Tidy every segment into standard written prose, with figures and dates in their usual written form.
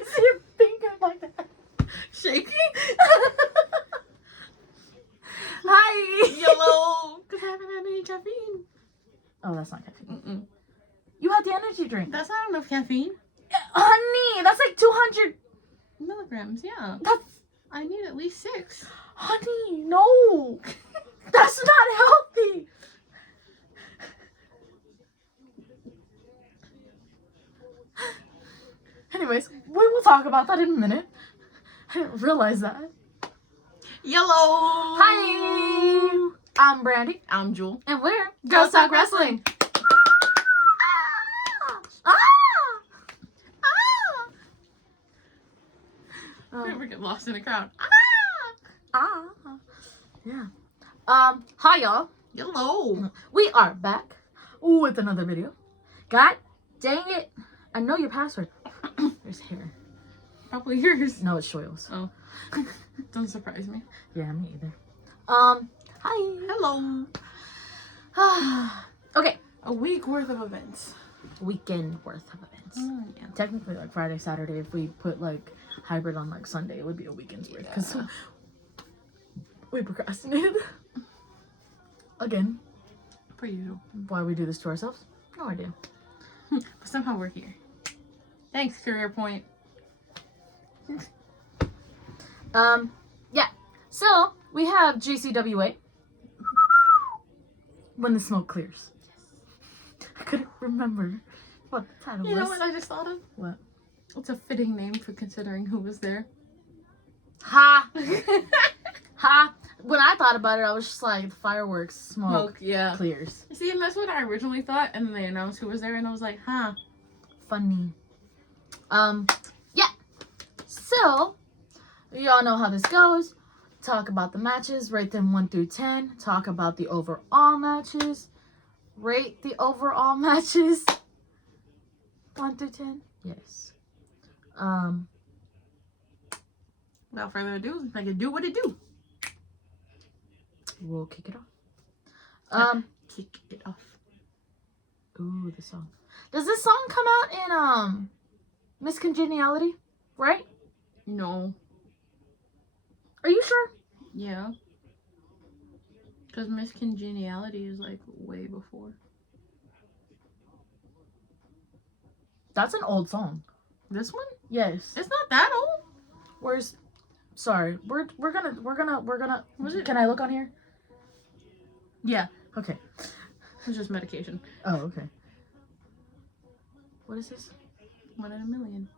is your finger like that? Shaking? Hi. Yellow. Because I haven't had any caffeine. Oh, that's not caffeine. Mm-mm. You had the energy drink. That's not enough caffeine. Honey, that's like 200 Milligrams, yeah. That's... I need at least 6. Honey, no. That's not healthy. Anyways, we will talk about that in a minute. I didn't realize that. Yellow. Hi, I'm Brandy. I'm Jewel. And we're Girls Talk Wrestling. We're getting lost in the crowd. Yeah. Hi y'all. Yellow. We are back with another video. God dang it. I know your password. There's hair. Probably yours. No, it's Shoyle's. Oh. Doesn't surprise me. Yeah, me either. Hi. Hello. Okay. A week worth of events. Weekend worth of events. Oh, yeah. Technically, like Friday, Saturday. If we put like hybrid on like Sunday, it would be a weekend's worth because we procrastinated again. Per usual. Why we do this to ourselves? No idea. But somehow we're here. Thanks, Career Point. Yeah. So we have GCWA. When the smoke clears. I couldn't remember what the title was. You know what I just thought of? What? It's a fitting name for considering who was there. Ha! Ha! When I thought about it, I was just like, the fireworks smoke yeah. clears. See, and that's what I originally thought, and then they announced who was there, and I was like, huh. Funny. Yeah. So, you all know how this goes. Talk about the matches, rate them 1 through 10. Talk about the overall matches. Rate the overall matches 1 through 10. Yes. Without further ado, I can do what it do. We'll kick it off. Kick it off. Ooh, the song. Does this song come out in Miss Congeniality? Right? No. Are you sure? Yeah. Because Miss Congeniality is like way before. That's an old song. This one? Yes. It's not that old. Where's? Sorry. We're gonna. Was it? Can I look on here? Yeah. Okay. It's just medication. Oh, okay. What is this? 1 in a million.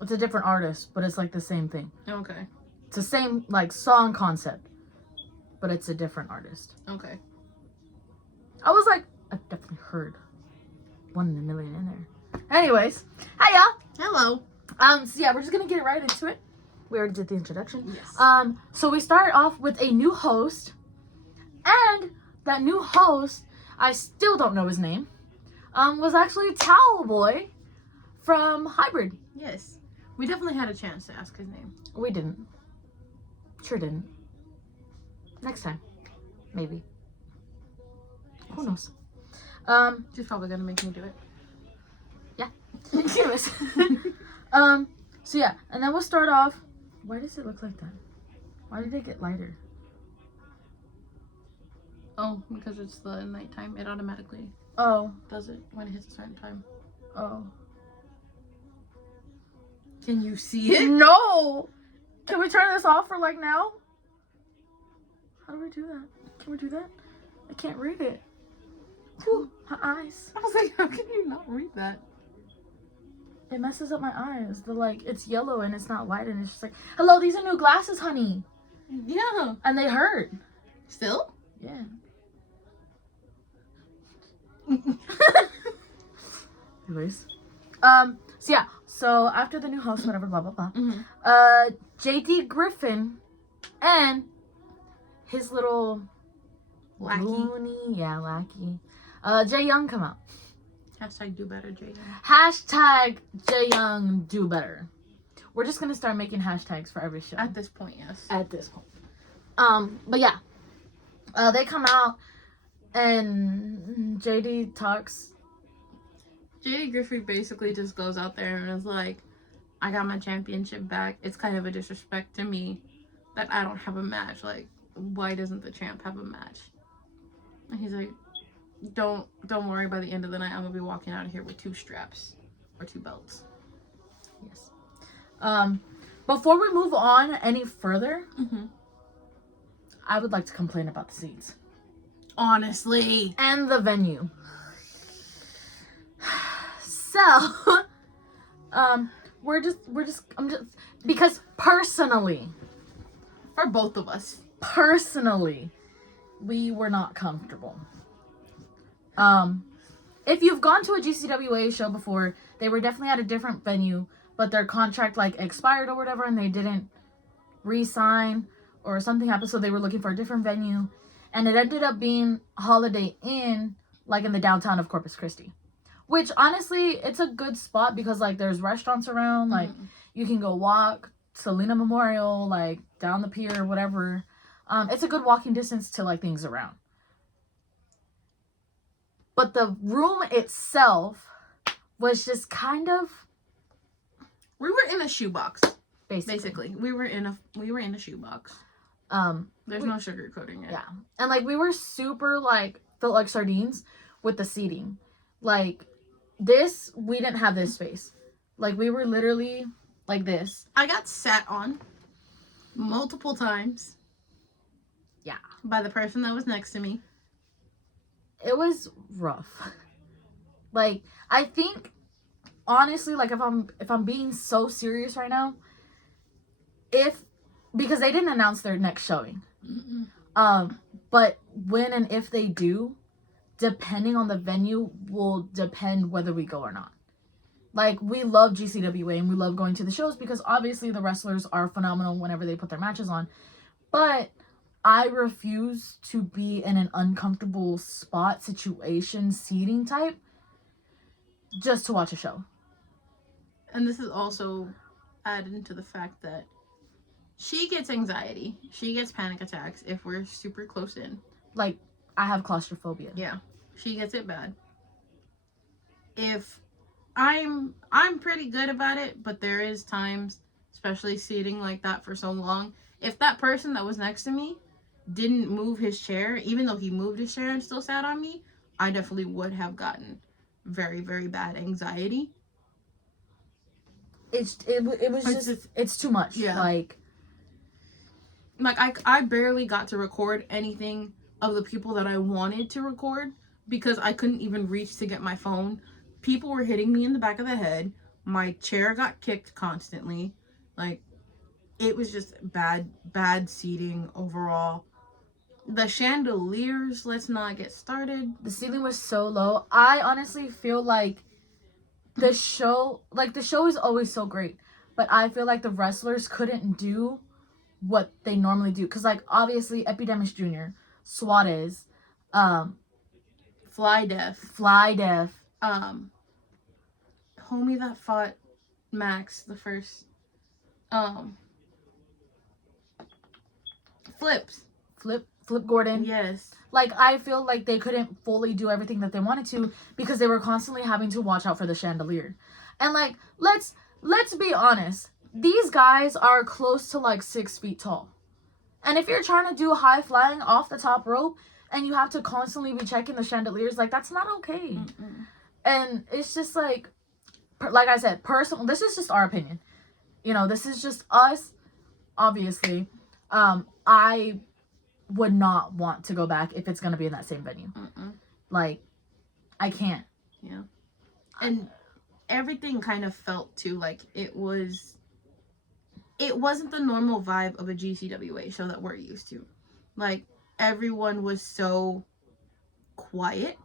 It's a different artist, but it's like the same thing. Okay. It's the same like song concept, but it's a different artist. Okay. I was like, I definitely heard 1 in a million in there. Anyways, hi y'all. Hello. So yeah, we're just gonna get right into it. We already did the introduction. Yes. So we start off with a new host, and that new host, I still don't know his name, was actually Towel Boy from Hybrid. Yes. We definitely had a chance to ask his name. We didn't. Sure didn't. Next time. Maybe. Who knows? She's probably gonna make me do it. Yeah. Anyways. So yeah, and then we'll start off. Why does it look like that? Why did it get lighter? Oh, because it's the nighttime. It automatically does it when it hits a certain time. Oh. Can you see it? No! Can we turn this off for like now? How do we do that? Can we do that? I can't read it. Whew, my eyes. I was like, how can you not read that? It messes up my eyes. It's yellow and it's not white and it's just like, hello, these are new glasses, honey. Yeah. And they hurt. Still? Yeah. Anyways. So yeah. So after the new host, whatever, blah, blah, blah. Mm-hmm. JD Griffin and his little Lackey. lackey. Jay Young come out. Hashtag do better, Jay. Hashtag Jay Young do better. We're just gonna start making hashtags for every show. At this point, yes. At this point. But yeah. They come out and JD talks. JD Griffey basically just goes out there and is like, I got my championship back. It's kind of a disrespect to me that I don't have a match. Like, why doesn't the champ have a match? And he's like, don't worry, by the end of the night I'm gonna be walking out of here with 2 straps or 2 belts. Yes. Before we move on any further, I would like to complain about the seats. Honestly. And the venue. So, I'm just because personally, for both of us, we were not comfortable. If you've gone to a GCWA show before, they were definitely at a different venue, but their contract like expired or whatever, and they didn't re-sign or something happened, so they were looking for a different venue, and it ended up being Holiday Inn, like in the downtown of Corpus Christi, which honestly, it's a good spot because like there's restaurants around, like you can go walk Selena Memorial, like down the pier, whatever. It's a good walking distance to like things around. But the room itself was just kind of, we were in a shoebox. Basically, we were in a shoebox. There's no sugarcoating it. Yeah, and like we were super like felt like sardines with the seating. Like this, we didn't have this space. Like we were literally like this. I got sat on multiple times. Yeah, by the person that was next to me. It was rough. Like I think honestly, like if I'm being so serious right now, because they didn't announce their next showing. But when and if they do, depending on the venue, will depend whether we go or not. Like, we love GCWA and we love going to the shows because obviously the wrestlers are phenomenal whenever they put their matches on. But I refuse to be in an uncomfortable spot, situation, seating type, just to watch a show. And this is also added into the fact that she gets anxiety. She gets panic attacks if we're super close in. Like, I have claustrophobia. Yeah. She gets it bad. If I'm pretty good about it, but there is times, especially sitting like that for so long, if that person that was next to me didn't move his chair, even though he moved his chair and still sat on me, I definitely would have gotten very, very bad anxiety. It was just it's too much. Yeah. Like I barely got to record anything of the people that I wanted to record because I couldn't even reach to get my phone. People were hitting me in the back of the head. My chair got kicked constantly. Like, it was just bad seating overall. The chandeliers, let's not get started. The ceiling was so low. I honestly feel like the show is always so great, but I feel like the wrestlers couldn't do what they normally do. Because, like, obviously, Epidemis Jr., Suarez, Fly Deaf, homie that fought Max the first, Flip Gordon. Yes. Like, I feel like they couldn't fully do everything that they wanted to because they were constantly having to watch out for the chandelier. And, like, let's be honest. These guys are close to, like, 6 feet tall. And if you're trying to do high flying off the top rope and you have to constantly be checking the chandeliers, like, that's not okay. And it's just, like I said, personal. This is just our opinion. You know, this is just us, obviously. I would not want to go back if it's going to be in that same venue. Like, I can't. Yeah. And everything kind of felt too like it wasn't the normal vibe of a GCWA show that we're used to. Like, everyone was so quiet.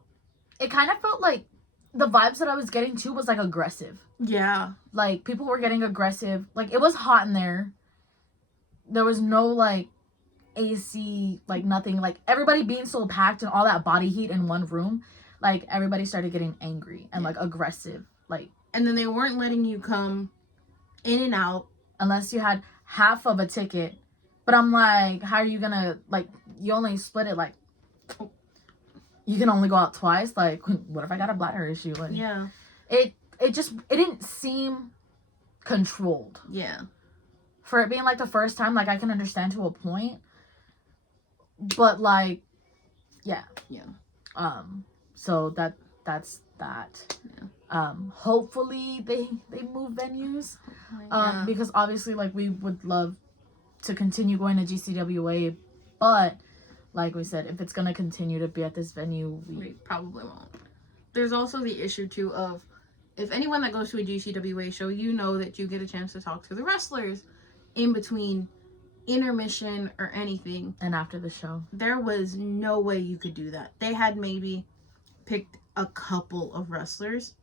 It kind of felt like the vibes that I was getting too was like aggressive. Yeah. Like, people were getting aggressive. Like, it was hot in there. There was no, like, AC, like, nothing. Like, everybody being so packed and all that body heat in one room, like, everybody started getting angry and, like, aggressive. Like, and then they weren't letting you come in and out unless you had half of a ticket. But I'm like, how are you gonna, like, you only split it, like, you can only go out twice. Like, what if I got a bladder issue? Like, Yeah. It didn't seem controlled. Yeah. For it being like the first time, like, I can understand to a point. But like, yeah. Yeah. So that's that. Yeah. Hopefully they move venues. Yeah. Because obviously, like, we would love to continue going to GCWA, but like we said, if it's gonna continue to be at this venue, we probably won't. There's also the issue too of, if anyone that goes to a GCWA show, you know that you get a chance to talk to the wrestlers in between intermission or anything. And after the show, there was no way you could do that. They had maybe picked a couple of wrestlers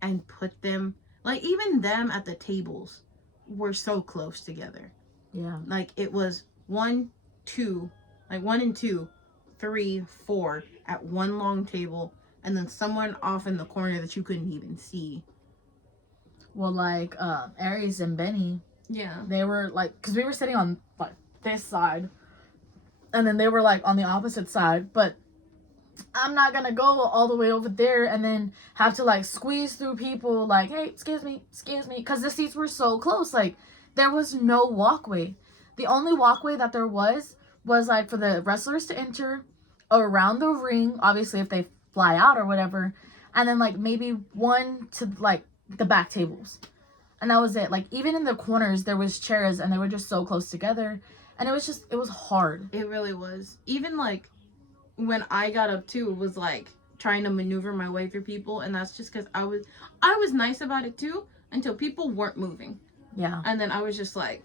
and put them, like, even them at the tables were so close together. Yeah. Like, it was 1, 2, like 1 and 2, 3, 4 at one long table, and then someone off in the corner that you couldn't even see. Well, like, Aries and Benny. Yeah. They were, like, because we were sitting on, like, this side. And then they were, like, on the opposite side. But I'm not going to go all the way over there and then have to, like, squeeze through people. Like, hey, excuse me. Because the seats were so close. Like, there was no walkway. The only walkway that there was, like, for the wrestlers to enter around the ring. Obviously, if they fly out or whatever. And then, like, maybe one to, like, the back tables. And that was it. Like, even in the corners, there was chairs, and they were just so close together. And it was hard. It really was. Even, like, when I got up, too, it was, like, trying to maneuver my way through people. And that's just because I was nice about it, too, until people weren't moving. Yeah. And then I was just, like,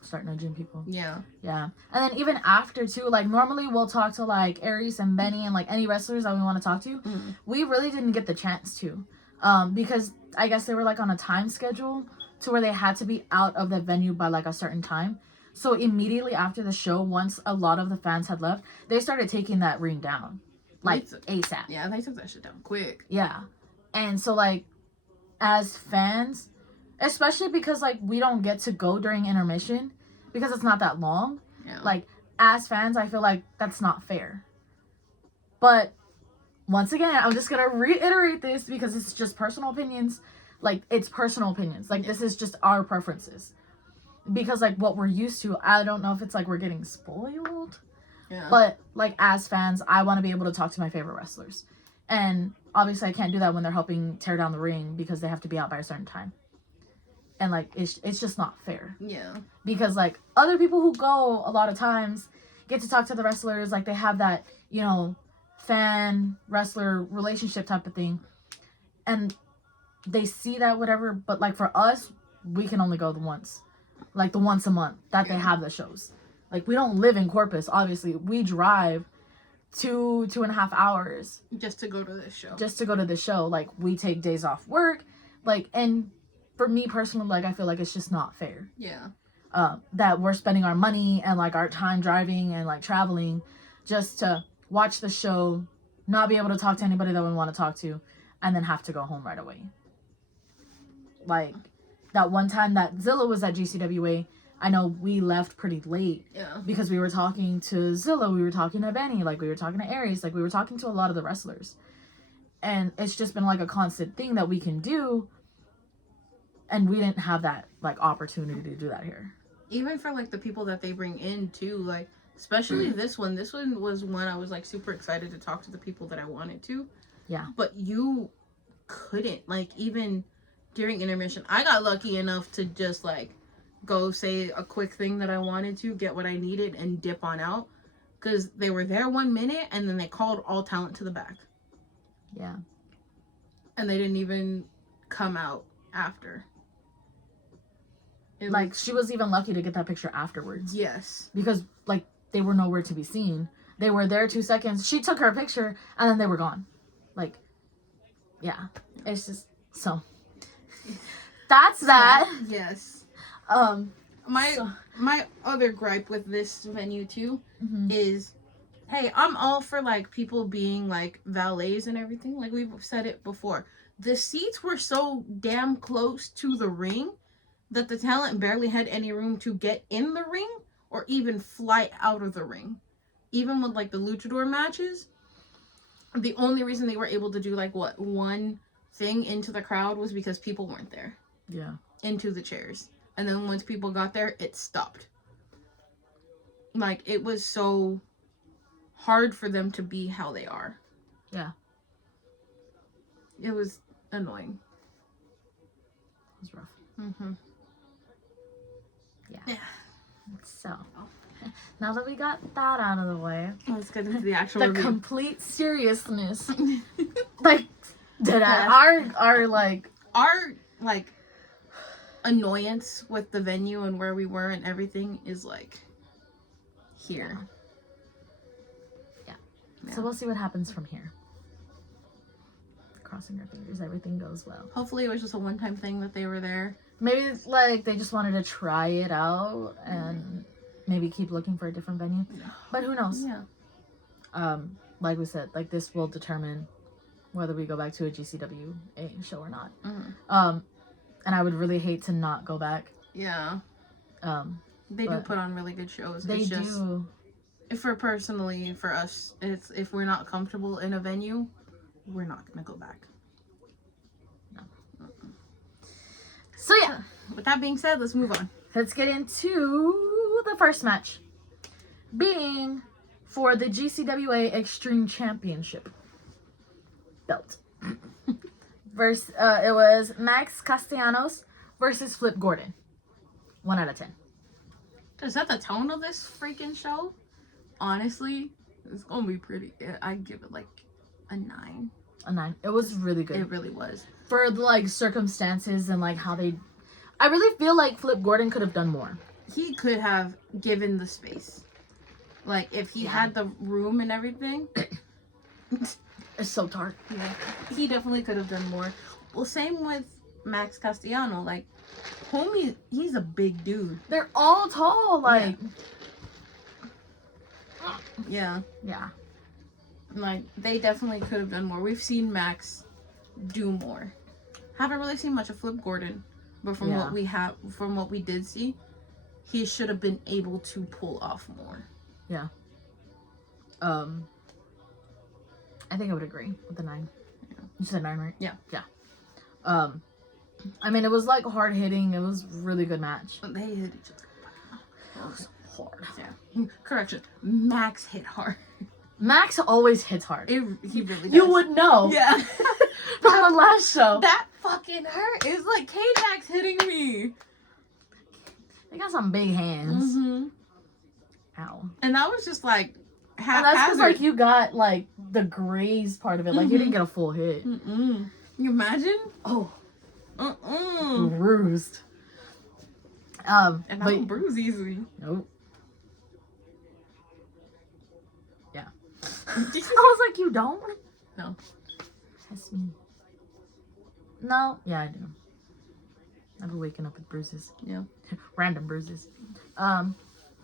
start nudging people. Yeah. Yeah. And then even after, too, like, normally we'll talk to, like, Aries and Benny and, like, any wrestlers that we want to talk to. Mm. We really didn't get the chance to. Because I guess they were, like, on a time schedule to where they had to be out of the venue by, like, a certain time. So immediately after the show, once a lot of the fans had left, they started taking that ring down. Like, ASAP. Yeah, they took that shit down quick. Yeah. And so, like, as fans, especially because, like, we don't get to go during intermission because it's not that long. Yeah. Like, as fans, I feel like that's not fair. But once again, I'm just going to reiterate this because it's just personal opinions. Like, it's personal opinions. Like, this is just our preferences. Because, like, what we're used to, I don't know if it's like we're getting spoiled. Yeah. But, like, as fans, I want to be able to talk to my favorite wrestlers. And obviously I can't do that when they're helping tear down the ring because they have to be out by a certain time. And, like, it's just not fair. Yeah. Because, like, other people who go a lot of times get to talk to the wrestlers. Like, they have that, you know, fan-wrestler relationship type of thing. And they see that, whatever. But, like, for us, we can only go the once. Like, the once a month that they have the shows. Like, we don't live in Corpus, obviously. We drive 2.5 hours. Just to go to this show. Just to go to the show. Like, we take days off work. Like, and for me personally, like, I feel like it's just not fair. Yeah. That we're spending our money and, like, our time driving and, like, traveling just to watch the show, not be able to talk to anybody that we want to talk to, and then have to go home right away. Like, that one time that Zilla was at GCWA, I know we left pretty late. Yeah. Because we were talking to Zilla, we were talking to Benny, like, we were talking to Aries, like, we were talking to a lot of the wrestlers. And it's just been, like, a constant thing that we can do. And we didn't have that, like, opportunity to do that here. Even for, like, the people that they bring in, too, like, especially this one. This one was when I was, like, super excited to talk to the people that I wanted to. Yeah. But you couldn't, like, even during intermission. I got lucky enough to just, like, go say a quick thing that I wanted to, get what I needed, and dip on out. Because they were there 1 minute, and then they called all talent to the back. Yeah. And they didn't even come out after. Like, she was even lucky to get that picture afterwards. Yes. Because, like, they were nowhere to be seen. They were there 2 seconds. She took her picture, and then they were gone. Like, yeah. It's just, so. That's that. Yes. My my other gripe with this venue, too, is, hey, I'm all for, like, people being, like, valets and everything. Like, we've said it before. The seats were so damn close to the ring that the talent barely had any room to get in the ring or even fly out of the ring. Even with like the luchador matches, the only reason they were able to do like one thing into the crowd was because people weren't there. Yeah. Into the chairs. And then once people got there, it stopped. Like, it was so hard for them to be how they are. Yeah. It was annoying. It was rough. Mm-hmm. Yeah. So, now that we got that out of the way, let's get into the actual the review. complete seriousness. Like, our annoyance with the venue and where we were and everything is like here. Yeah. So we'll see what happens from here. Crossing our fingers, everything goes well. Hopefully it was just a one-time thing that they were there. Maybe it's like they just wanted to try it out and maybe keep looking for a different venue. But who knows? Yeah. Like we said, like this will determine whether we go back to a GCWA show or not. Mm-hmm. And I would really hate to not go back. Yeah. They do put on really good shows. They do. For us, it's if we're not comfortable in a venue, we're not gonna go back. No. So yeah. With that being said, let's move on. Let's get into the first match, being for the GCWA Extreme Championship belt. It was Max Castellanos versus Flip Gordon. 1 out of 10. Is that the tone of this freaking show? Honestly, it's gonna be pretty. I'd give it like a 9. A 9. It was really good. It really was. For the like circumstances and like how they, I really feel like Flip Gordon could have done more. He could have given the space. Like if he had the room and everything. It's so tart. Yeah, he definitely could have done more. Well, same with Max Castellano. Like, homie, he's a big dude. They're all tall. Like, yeah. Yeah. Like, they definitely could have done more. We've seen Max do more. Haven't really seen much of Flip Gordon, but from what we did see, he should have been able to pull off more. Yeah. I think I would agree with the 9. Yeah. You said 9, right? Yeah. Yeah. I mean, it was like hard hitting. It was really good match. They hit each other. It was hard. Yeah. Correction. Max hit hard. Max always hits hard. He really does. You would know. Yeah. From the last show. That fucking hurt. It's like K-Max hitting me. They got some big hands. Mm-hmm. Ow. And that was just like And that's because like you got like the grazed part of it. Like you didn't get a full hit. Mm-mm. You imagine? Oh. Mm-mm. Bruised. And I don't bruise easily. Nope. Yeah. I was like, you don't? No. That's me. No. Yeah, I do. I've been waking up with bruises. Yeah. Random bruises. But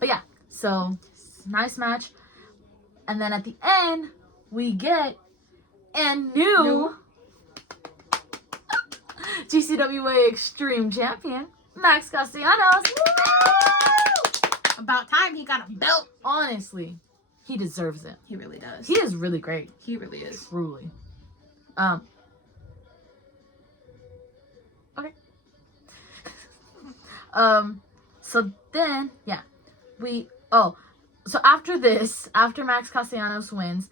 yeah. So nice match. And then at the end, we get a new GCWA Extreme Champion, Max Castellanos. Woo! About time he got a belt. Honestly, he deserves it. He really does. He is really great. He really is. Truly. Okay. So then, yeah. So after this, after Max Castellanos wins,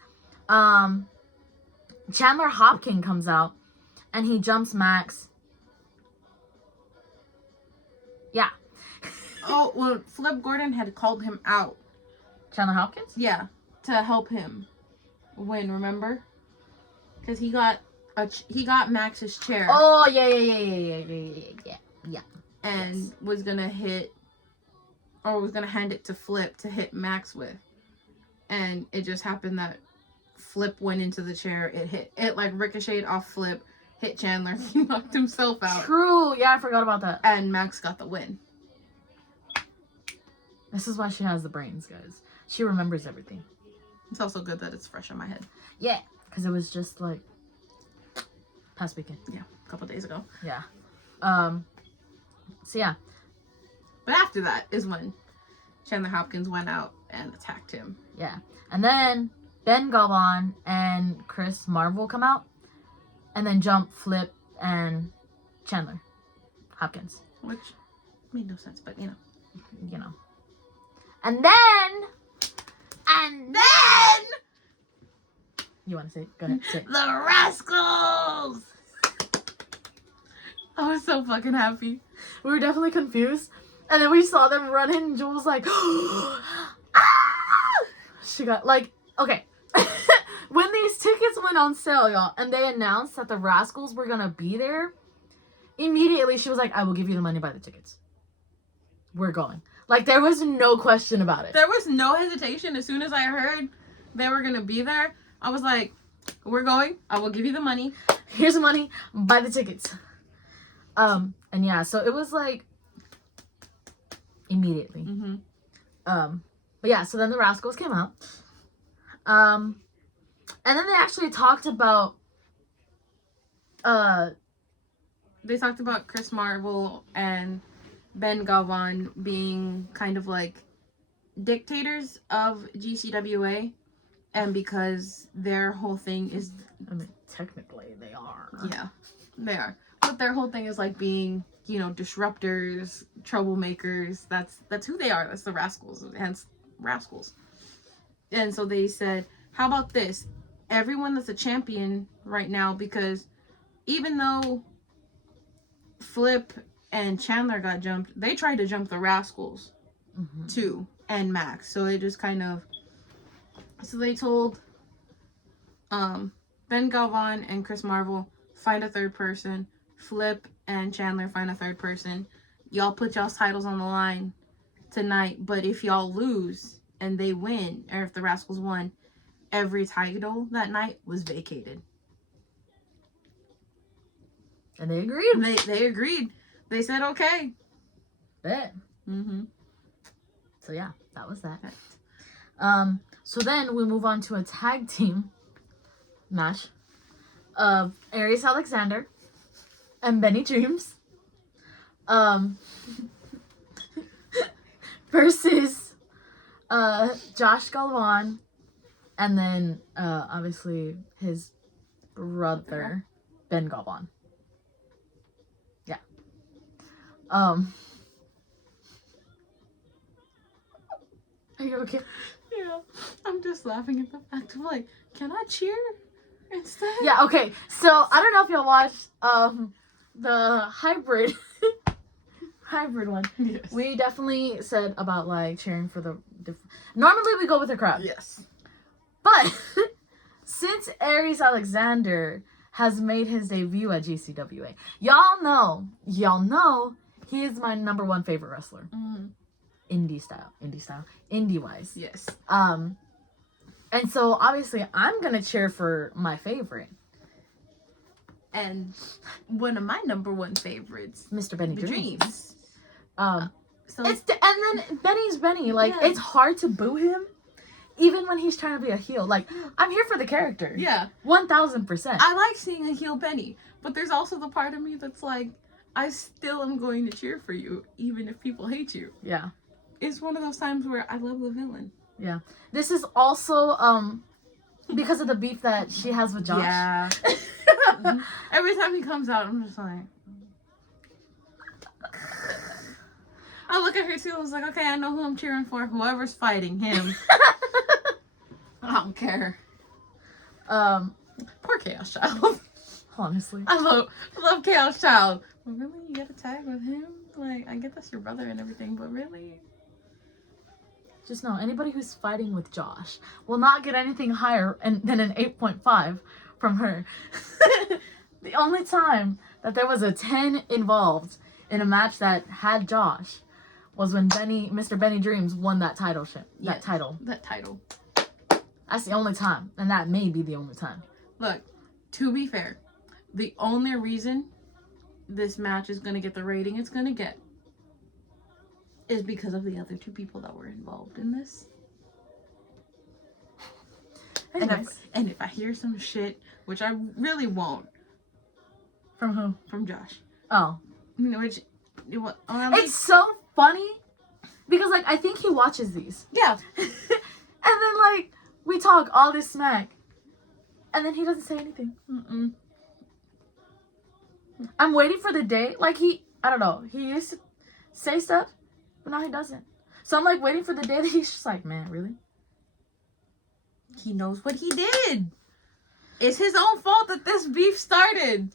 Chandler Hopkins comes out and he jumps Max. Yeah. Oh, well, Flip Gordon had called him out. Chandler Hopkins? Yeah, to help him win, remember? Because he got Max's chair. Oh, yeah. And was gonna hand it to Flip to hit Max with. And it just happened that Flip went into the chair. It like ricocheted off Flip, hit Chandler. He knocked himself out. True. Yeah, I forgot about that. And Max got the win. This is why she has the brains, guys. She remembers everything. It's also good that it's fresh in my head. Yeah, because it was just like past weekend. Yeah, a couple days ago. Yeah. So yeah. But after that is when Chandler Hopkins went out and attacked him. Yeah. And then Ben Galvan and Chris Marvel come out and then jump Flip and Chandler Hopkins. Which made no sense, but you know. You know. And then you want to say it? Go ahead, say it. The Rascals! I was so fucking happy. We were definitely confused. And then we saw them running and Jewel was like, ah! She got, like, okay. When these tickets went on sale, y'all, and they announced that the Rascals were gonna be there, immediately she was like, I will give you the money, buy the tickets. We're going. Like, there was no question about it. There was no hesitation. As soon as I heard they were gonna be there, I was like, we're going. I will give you the money. Here's the money, buy the tickets. And yeah, so it was like immediately. Mm-hmm. But yeah, so then the Rascals came out. And then they actually talked about They talked about Chris Marvel and Ben Galvan being kind of like dictators of GCWA, and because their whole thing is, I mean, technically they are. yeah, they are, but their whole thing is like being, you know, disruptors, troublemakers. That's who they are. That's the Rascals, hence Rascals. And so they said, how about this? Everyone that's a champion right now, because even though Flip and Chandler got jumped, they tried to jump the Rascals too, and Max. So it just kind of, so they told Ben Galvan and Chris Marvel, find a third person. Flip and Chandler, find a third person. Y'all put y'all's titles on the line tonight, but if y'all lose and they win, or if the Rascals won, every title that night was vacated. And they agreed. They agreed. They said okay. Bet. Mm-hmm. So yeah, that was that. So then we move on to a tag team match of Aries Alexander and Benny Dreams versus Josh Galvan and then obviously his brother Ben Galvan. Yeah. Are you okay? Yeah. I'm just laughing at the fact of like, can I cheer instead? Yeah, okay. So I don't know if y'all watched the hybrid one. Yes. We definitely said about like cheering for the different. Normally we go with the crowd. Yes. But since Aries Alexander has made his debut at GCWA, y'all know he is my number one favorite wrestler. Mm-hmm. Indie wise. Yes. And so obviously I'm gonna cheer for my favorite. And one of my number one favorites, Mr. Benny Dreams. So And then Benny's Benny. Like, Yeah. it's hard to boo him, even when he's trying to be a heel. Like, I'm here for the character. yeah, 1000%. I like seeing a heel Benny, but there's also the part of me that's like, I still am going to cheer for you, even if people hate you. Yeah. It's one of those times where I love the villain. Yeah. This is also because of the beef that she has with Josh. Yeah. Every time he comes out, I'm just like, I look at her too. I was like, okay, I know who I'm cheering for. Whoever's fighting him. I don't care. Poor Chaos Child. Honestly. I love Chaos Child. But really, you got to tag with him? Like, I get that's your brother and everything, but really? Just know, anybody who's fighting with Josh will not get anything higher than an 8.5 from her. The only time that there was a 10 involved in a match that had Josh was when Mr. Benny Dreams won that title. That title. That's the only time, and that may be the only time. Look, to be fair, the only reason this match is going to get the rating it's going to get is because of the other two people that were involved in this. And if I hear some shit, which I really won't. From who? From Josh. Oh. Which It's so funny because like I think he watches these. Yeah. And then like we talk all this smack, and then he doesn't say anything. Mm-mm. I'm waiting for the day. Like I don't know. He used to say stuff, but now he doesn't. So I'm like waiting for the day that he's just like, man, really? He knows what he did. It's his own fault that this beef started.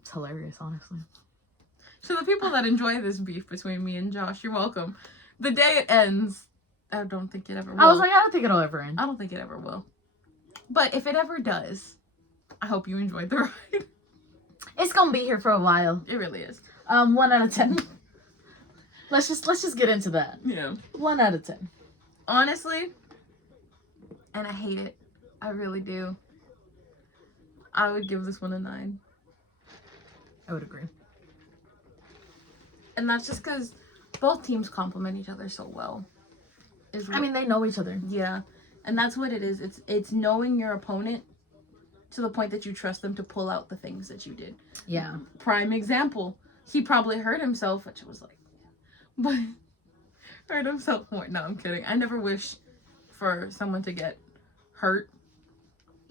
It's hilarious, honestly. So the people that enjoy this beef between me and Josh, you're welcome. The day it ends, I don't think it ever will. I was like, I don't think it'll ever end. I don't think it ever will. But if it ever does, I hope you enjoyed the ride. It's gonna be here for a while. It really is. 1 out of 10. Let's just get into that. Yeah. 1 out of 10. Honestly, and I hate it. I really do. I would give this one a 9. I would agree. And that's just because both teams complement each other so well. I mean, they know each other. Yeah. And that's what it is. It's knowing your opponent to the point that you trust them to pull out the things that you did. Yeah. Prime example. He probably hurt himself, which was like, but hurt himself more. No, I'm kidding. I never wish for someone to get hurt.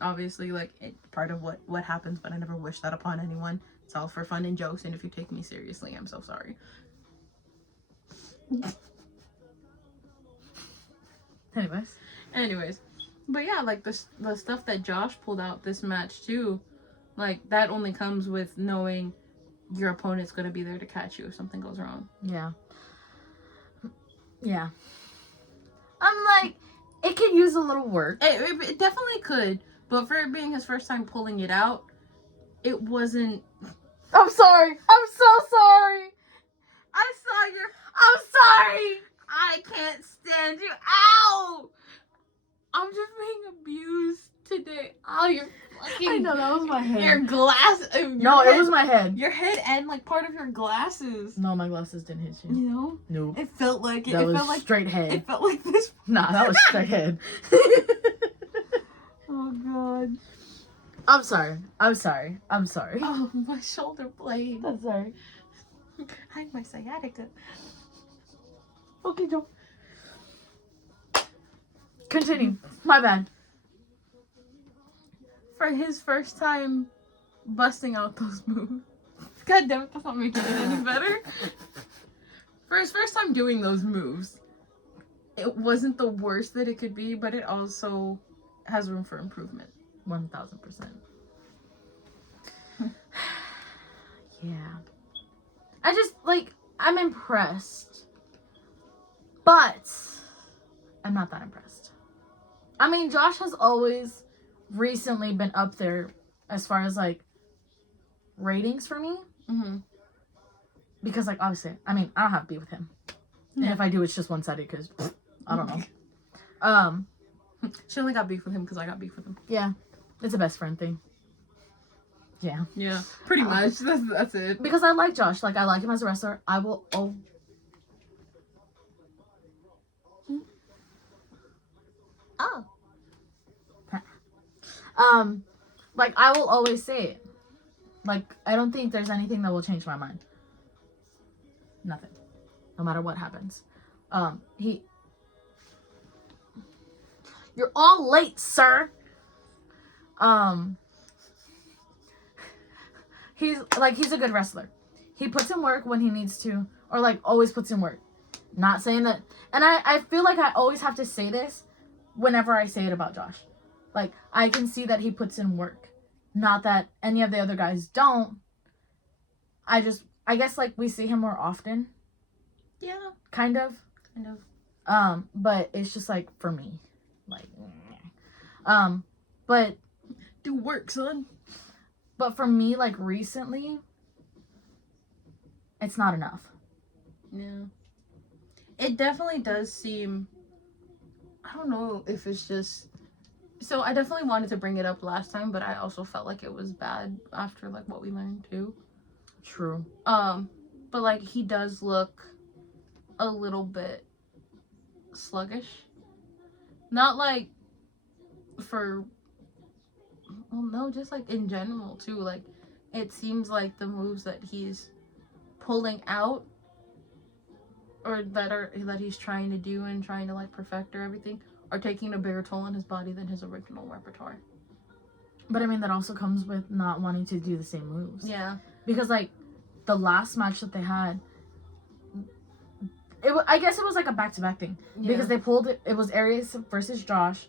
Obviously, like, it's part of what happens, but I never wish that upon anyone. It's all for fun and jokes, and if you take me seriously, I'm so sorry. Anyways. But yeah, like, the stuff that Josh pulled out this match, too, like, that only comes with knowing your opponent's going to be there to catch you if something goes wrong. Yeah. Yeah. I'm like, it could use a little work. It definitely could, but for it being his first time pulling it out, it wasn't... I'm sorry. I'm so sorry. I saw your... I'm sorry. I can't stand you. Ow! I'm just being abused today. Oh, your fucking... I know, that was my head. Your glass... No, it was my head. Your head and, like, part of your glasses. No, my glasses didn't hit you. You know? No. It felt like it. That It was felt like... straight head. It felt like this... Nah, that was straight head. Oh, God. I'm sorry. I'm sorry. I'm sorry. Oh, my shoulder blade. I'm sorry. Hi, my sciatica. Okay, Joe. Continue. My bad. For his first time busting out those moves. God damn it, that's not making it any better. For his first time doing those moves, it wasn't the worst that it could be, but it also has room for improvement. 1000%. Yeah. I just, like, I'm impressed. But I'm not that impressed. I mean, Josh has always recently been up there as far as, like, ratings for me. Mm-hmm. Because, like, obviously, I mean, I don't have beef with him. Yeah. And if I do, it's just one-sided because, I don't know. She only got beef with him because I got beef with him. Yeah. It's a best friend thing. Yeah. Yeah, pretty much. That's it. Because I like Josh. Like, I like him as a wrestler. I will... Like, I will always say it. Like, I don't think there's anything that will change my mind. Nothing. No matter what happens. You're all late, sir. He's a good wrestler. He puts in work when he needs to, or like always puts in work. Not saying that, and I feel like I always have to say this whenever I say it about Josh. Like, I can see that he puts in work. Not that any of the other guys don't. I guess like we see him more often. Yeah. Kind of. But it's just like for me. Like, but do work, son. But for me, like, recently, it's not enough. Yeah. It definitely does seem... I don't know if it's just... So, I definitely wanted to bring it up last time, but I also felt like it was bad after, like, what we learned, too. True. But, like, he does look a little bit sluggish. Not, like, for... Well, no, just, like, in general, too. Like, it seems like the moves that he's pulling out or that he's trying to do and trying to like perfect or everything are taking a bigger toll on his body than his original repertoire. But I mean, that also comes with not wanting to do the same moves. Yeah. Because like the last match that they had, I guess it was like a back-to-back thing. Yeah. Because they pulled it. It was Aries versus Josh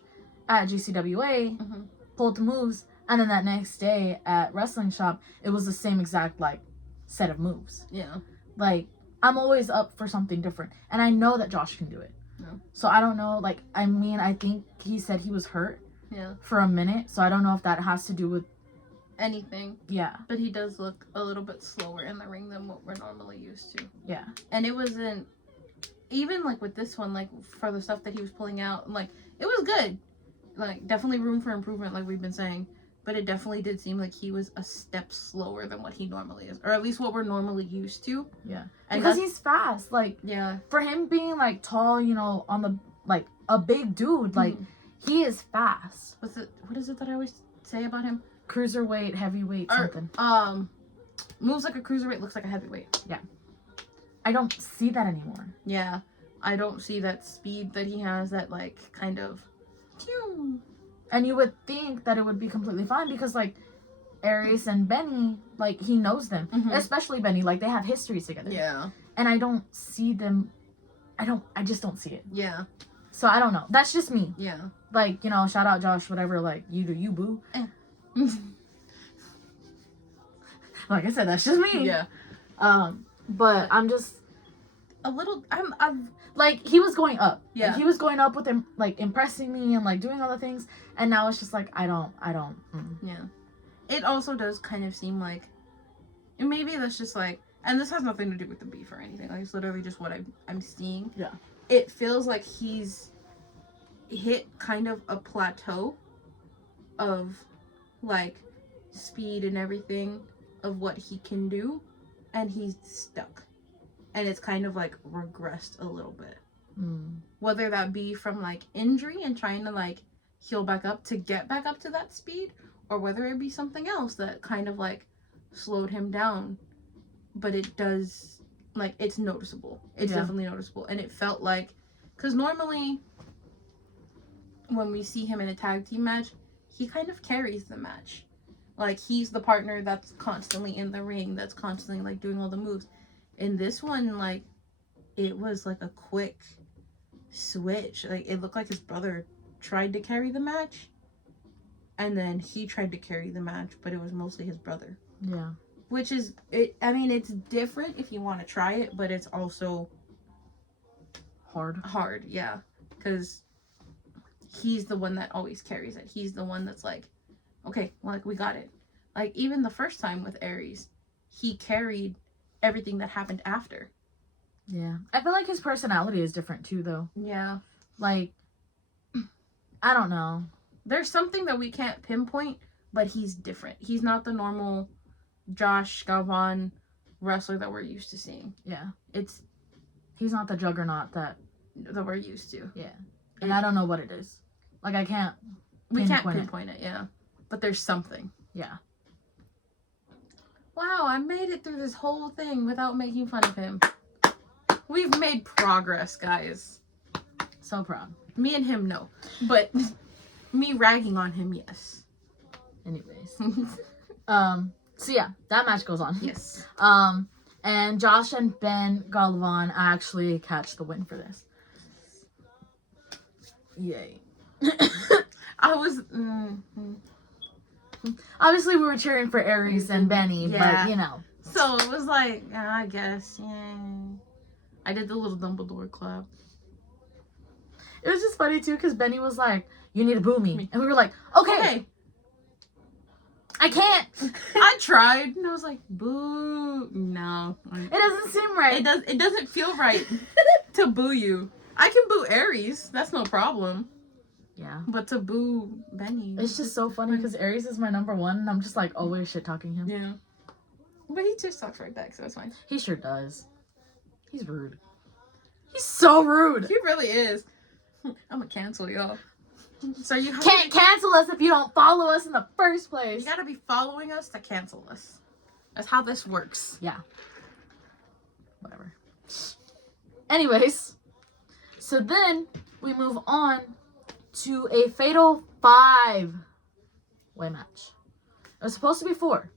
at GCWA, pulled the moves, and then that next day at Wrestling Shop, it was the same exact like set of moves. Yeah. Like, I'm always up for something different, and I know that Josh can do it. Yeah. So I don't know. Like, I mean, I think he said he was hurt. Yeah. For a minute, so I don't know if that has to do with anything. Yeah. But he does look a little bit slower in the ring than what we're normally used to. Yeah. And it wasn't even like with this one, like for the stuff that he was pulling out, like it was good. Like definitely room for improvement, like we've been saying. But it definitely did seem like he was a step slower than what he normally is, or at least what we're normally used to. Yeah. And because he's fast. Like, yeah. For him being like tall, you know, on the like a big dude, like he is fast. What is it that I always say about him? Cruiserweight, heavyweight, something. Moves like a cruiserweight, looks like a heavyweight. Yeah. I don't see that anymore. Yeah. I don't see that speed that he has, that like kind of. And you would think that it would be completely fine because like Aries and Benny, like he knows them. Especially Benny, like they have histories together. Yeah. And I don't see them. I just don't see it. Yeah. So I don't know. That's just me. Yeah. Like, you know, shout out Josh, whatever, like, you do you, boo. Like I said, that's just me. Yeah. But I'm just a little, I'm like, he was going up. Yeah. Like, he was going up with him, like, impressing me and, like, doing all the things. And now it's just like, I don't. Yeah. It also does kind of seem like, and maybe that's just like, and this has nothing to do with the beef or anything. Like, it's literally just what I'm seeing. Yeah. It feels like he's hit kind of a plateau of like speed and everything of what he can do, and he's stuck, and it's kind of like regressed a little bit. Whether that be from like injury and trying to like heal back up to get back up to that speed, or whether it be something else that kind of like slowed him down. But it does, like, it's noticeable. It's definitely noticeable. And it felt like, because normally when we see him in a tag team match, he kind of carries the match. Like, he's the partner that's constantly in the ring, that's constantly, like, doing all the moves. In this one, like, it was, like, a quick switch. Like, it looked like his brother tried to carry the match, and then he tried to carry the match, but it was mostly his brother. Yeah. Which is, I mean, it's different if you want to try it, but it's also hard, yeah. Because he's the one that always carries it. He's the one that's like, okay, like, we got it. Like, even the first time with Aries, he carried everything that happened after. Yeah. I feel like his personality is different, too, though. Yeah. Like, I don't know. There's something that we can't pinpoint, but he's different. He's not the normal Josh Galvan wrestler that we're used to seeing. Yeah. He's not the juggernaut that we're used to. Yeah. And I don't know what it is. Like, we can't pinpoint it, yeah. But there's something. Yeah. Wow, I made it through this whole thing without making fun of him. We've made progress, guys. So proud. Me and him, no. But me ragging on him, yes. Anyways. So yeah, that match goes on. Yes. And Josh and Ben Galvan actually catch the win for this. Yay. I was... Obviously, we were cheering for Aries and Benny, but, you know. So, it was like, I guess, yeah. I did the little Dumbledore clap. It was just funny, too, because Benny was like, you need to boo me. And we were like, okay. I can't. I tried. And I was like, boo. No. It doesn't seem right. It doesn't feel right to boo you. I can boo Aries. That's no problem. Yeah. But to boo Benny. It's just so funny because Aries is my number one and I'm just like always shit talking him. Yeah. But he just talks right back, so it's fine. He sure does. He's rude. He's so rude. He really is. I'm gonna cancel y'all. So you can't cancel us if you don't follow us in the first place. You gotta be following us to cancel us. That's how this works. Yeah. Whatever. Anyways, so then we move on to a fatal 5-way match. It was supposed to be 4,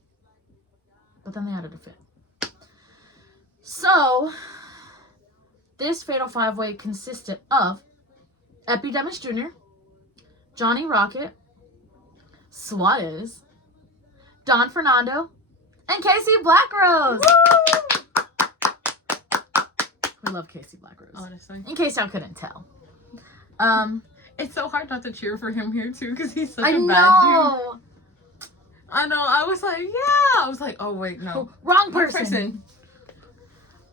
but then they added a 5th. So, this fatal 5-way consisted of Epidemis Jr., Johnny Rocket, Suarez, Don Fernando, and Casey Blackrose. We love Casey Blackrose. Honestly. In case y'all couldn't tell. It's so hard not to cheer for him here too, because he's such I a know. bad dude. I know. I was like, yeah. I was like, oh wait, no. Wrong person.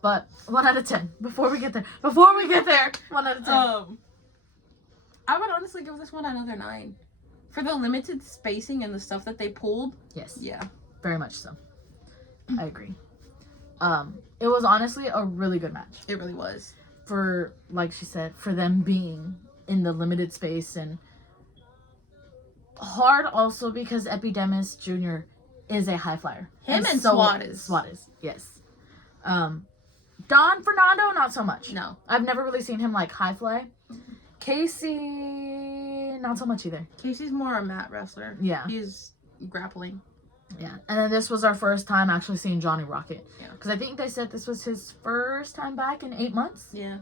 But 1 out of 10. Before we get there, 1 out of 10. I would honestly give this one another 9. For the limited spacing and the stuff that they pulled. Yes. Yeah. Very much so. I agree. It was honestly a really good match. It really was. For, like she said, for them being in the limited space, and hard also because Epidemis Jr. is a high flyer. Him and so Suarez. Suarez, yes. Don Fernando, not so much. No. I've never really seen him like high fly. Casey, not so much either. Casey's more a mat wrestler. Yeah. He's grappling. Yeah. And then this was our first time actually seeing Johnny Rocket. Yeah. Because I think they said this was his first time back in 8 months. Yeah.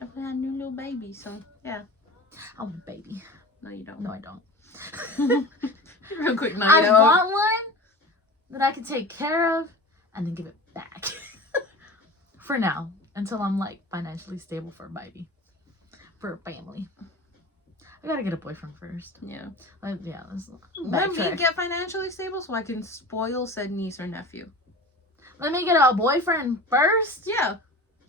I've had a new little baby, so yeah. I want a baby. No, you don't. No, I don't. Real quick, no, you I don't. want one that I can take care of and then give it back. For now. Until I'm like financially stable for a baby. For a family. I gotta get a boyfriend first. Yeah. Yeah. Let me get financially stable so I can spoil said niece or nephew. Let me get a boyfriend first. Yeah.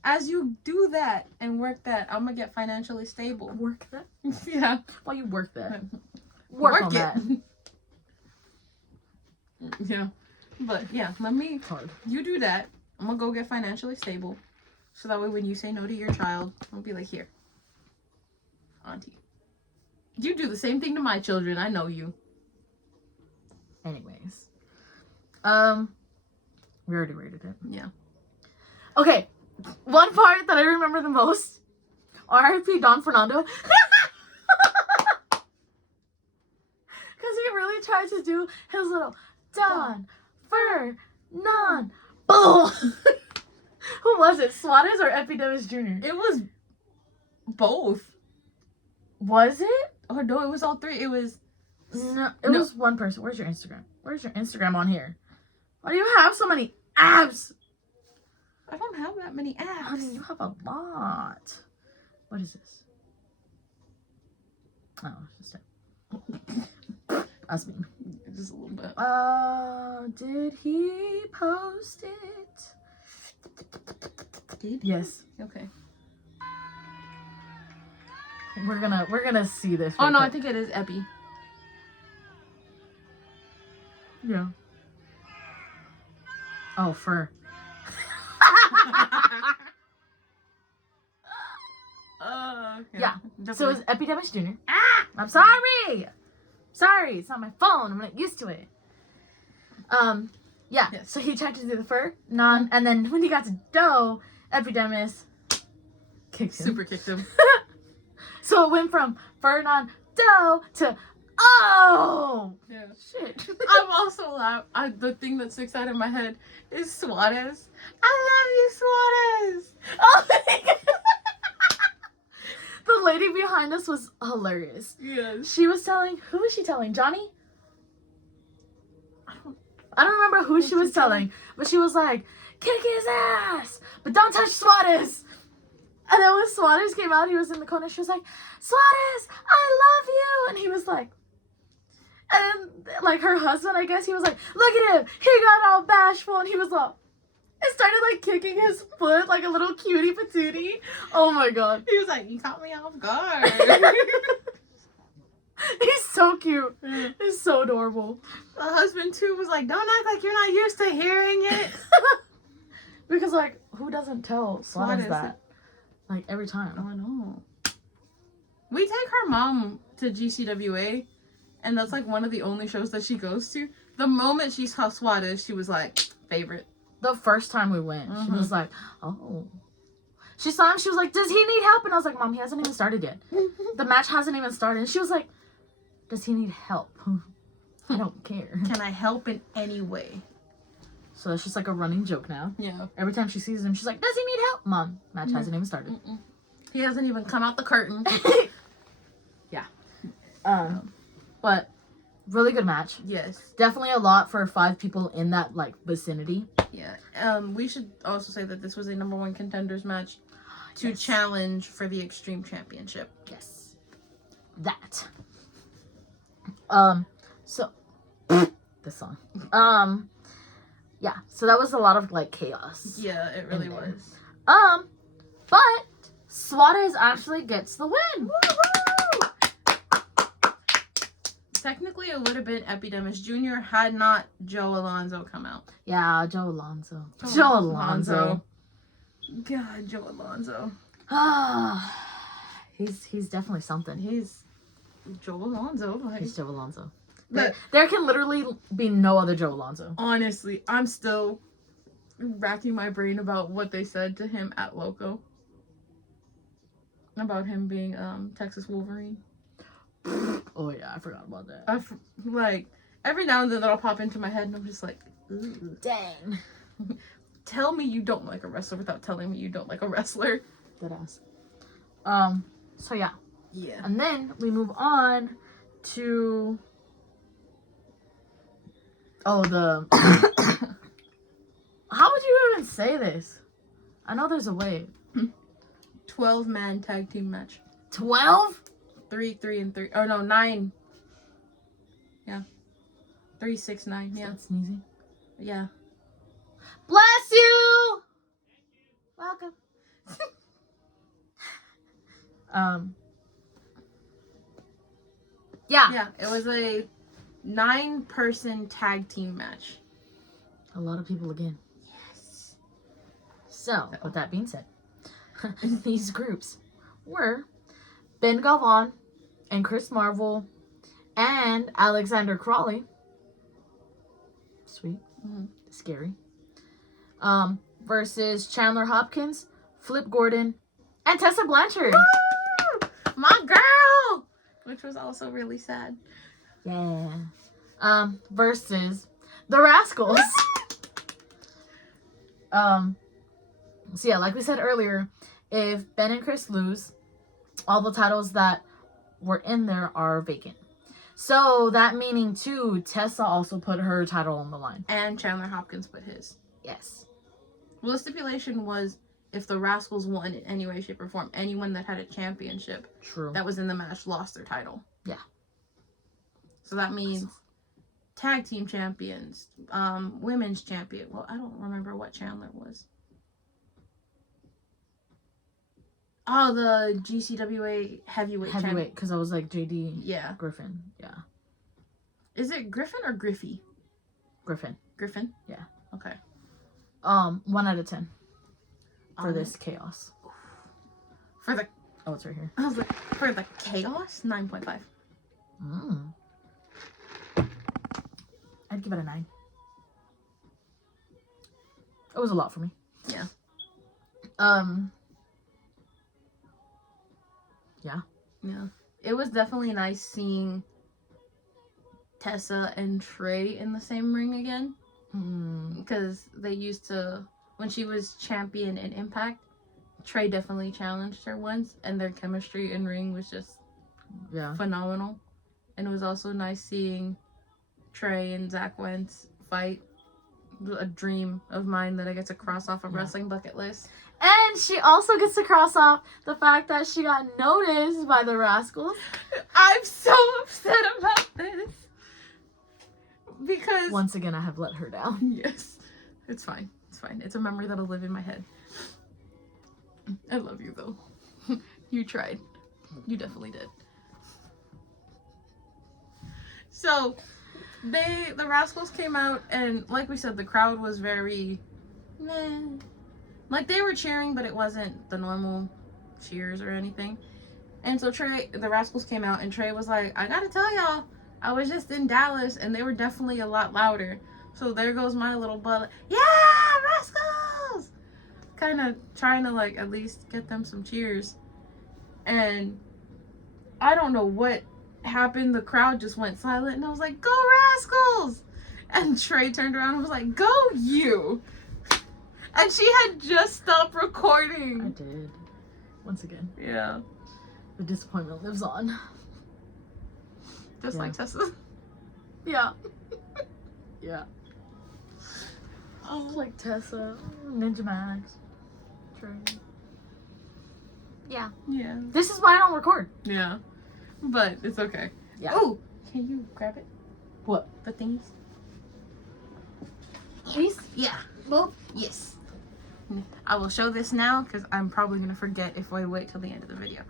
As you do that and work that, I'm gonna get financially stable. Work that? Yeah. While you work that. Work on it. that. Yeah. But yeah, let me. It's hard. You do that. I'm gonna go get financially stable. So that way when you say no to your child, I'll be like, here. Auntie. You do the same thing to my children. I know you. Anyways. We already rated it. Yeah. Okay. One part that I remember the most. R.I.P. Don Fernando. Because he really tried to do his little Don Fernan. Boom. Who was it? Suarez or Epidemis Jr.? It was both. Was it? Oh no, it was all 3. It was No, it was one person. Where's your Instagram? Where's your Instagram on here? Why do you have so many abs? I don't have that many abs. Honey, you have a lot. What is this? Oh, it's just it. That's me. Just a little bit. Did he post it? Did? Yes. Okay. We're gonna see this. Oh real no, I quick. think it is Epi. Yeah. Oh, fur. Okay. Yeah. Definitely. So it's Epidemis Jr. I'm sorry. Sorry, it's not my phone. I'm not used to it. Yeah. Yes. So he tried to do the fur, and then when he got to dough, Epidemis kicked him. Super kicked him. So it went from Fernando to oh Yeah. shit. I'm also loud. The thing that sticks out in my head is Suarez. I love you, Suarez. Oh my God. The lady behind us was hilarious. Yes. She was telling, who was she telling? Johnny? I don't remember who she was telling, but she was like, kick his ass, but don't touch Suarez. And then when Suarez came out, he was in the corner. She was like, Suarez, I love you. And he was like, and like her husband, I guess, he was like, look at him. He got all bashful. And he was like, and started like kicking his foot like a little cutie patootie. Oh my God. He was like, you caught me off guard. He's so cute. He's so adorable. The husband too was like, don't act like you're not used to hearing it. Because like, who doesn't tell Suarez Suarez. that? Like every time. Oh, I know. We take her mom to GCWA, and that's like one of the only shows that she goes to. The moment she saw Suarez, she was like, favorite. The first time we went, she Mhm. was like, oh. She saw him, she was like, does he need help? And I was like, Mom, he hasn't even started yet. The match hasn't even started. And she was like, does he need help? I don't care. Can I help in any way? So it's just like a running joke now. Yeah. Every time she sees him, she's like, does he need help? Mom, match hasn't even started. Mm-mm. He hasn't even come out the curtain. Yeah. But really good match. Yes. Definitely a lot for 5 people in that like vicinity. Yeah. We should also say that this was a number 1 contenders match to Yes. challenge for the Extreme Championship. Yes. That. So this song. Yeah, so that was a lot of like chaos. Yeah, it really In there. was. But Suarez actually gets the win. Technically, it would have been Epidemis Jr. had not Joe Alonzo come out. Yeah, Joe Alonzo. God, Joe Alonzo. He's definitely something. He's Joe Alonzo. Like, He's Joe Alonzo. but There can literally be no other Joe Alonzo. honestly, I'm still racking my brain about what they said to him at Loco. About him being Texas Wolverine. Oh yeah, I forgot about that. Like, every now and then that'll pop into my head and I'm just like, ugh. Dang. Tell me you don't like a wrestler without telling me you don't like a wrestler. That ass. So yeah. Yeah. And then we move on to the how would you even say this? I know there's a way. 12-man tag team match. 12? 3, 3, and 3. Oh no, 9. Yeah. 3, 6, 9. Yeah. That's sneezy. Yeah. Bless you. Welcome. Yeah. Yeah. It was a 9-person tag team match. A lot of people again. Yes. So, with that being said, these groups were Ben Galvan and Chris Marvel and Alexander Crawley. Sweet. Mm-hmm. Scary. Versus Chandler Hopkins, Flip Gordon, and Tessa Blanchard. Woo! My girl! Which was also really sad. Yeah. Versus the Rascals. So yeah, like we said earlier, if Ben and Chris lose, all the titles that were in there are vacant. So that meaning too, Tessa also put her title on the line. And Chandler Hopkins put his. Yes. Well, the stipulation was if the Rascals won in any way, shape, or form, anyone that had a championship True. that was in the match lost their title. Yeah. So that means tag team champions, women's champion. Well, I don't remember what Chandler was. Oh, the GCWA heavyweight champion. Heavyweight, because I was like JD Yeah. Griffin. Yeah. Is it Griffin or Griffey? Griffin. Griffin? Yeah. Okay. 1 out of 10 for Um, this chaos. For the, Oh, it's right here. I was like, for the chaos, 9.5. I'd give it a 9. It was a lot for me. Yeah. Yeah. Yeah. It was definitely nice seeing Tessa and Trey in the same ring again. Because they used to, when she was champion in Impact, Trey definitely challenged her once, and their chemistry in ring was just Yeah. phenomenal. And it was also nice seeing Trey and Zach Wentz fight. A dream of mine that I get to cross off a wrestling bucket list. And she also gets to cross off the fact that she got noticed by the Rascals. I'm so upset about this. Because Once again, I have let her down. yes, it's fine. It's fine. It's a memory that'll live in my head. I love you though. You tried. You definitely did. So, the Rascals came out, and like we said, the crowd was very meh. Like, they were cheering, but it wasn't the normal cheers or anything. And so the Rascals came out, and Trey was like, I gotta tell y'all, I was just in Dallas, and they were definitely a lot louder. So there goes my little butt. Yeah, Rascals! Kind of trying to like at least get them some cheers. And I don't know what happened. The crowd just went silent, and I was like, "Go Rascals!" And Trey turned around and was like, "Go you!" And she had just stopped recording. I did. Once again. Yeah. The disappointment lives on. Just like Tessa. Yeah. Yeah. Oh, like Tessa, Ninja Max, Trey. Yeah. Yeah. This is why I don't record. Yeah. But it's okay. Yeah. Oh, can you grab it? What? The thingies? These? Yeah. Both? Yes. I will show this now because I'm probably gonna forget if I wait till the end of the video.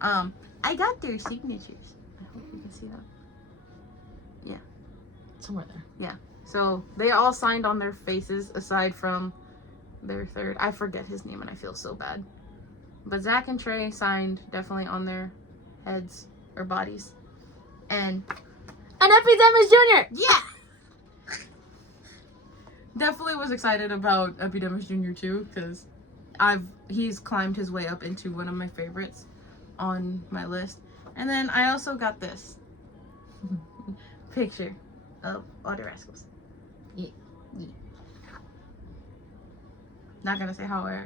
I got their signatures. I hope you can see that. Yeah. Somewhere there. So they all signed on their faces aside from their third. I forget his name and I feel so bad. But Zach and Trey signed definitely on their heads or bodies. And Epidemis Jr. yeah. Definitely was excited about Epidemis Jr. too, because he's climbed his way up into one of my favorites on my list. And then I also got this picture of all the Rascals. Yeah. Not gonna say how I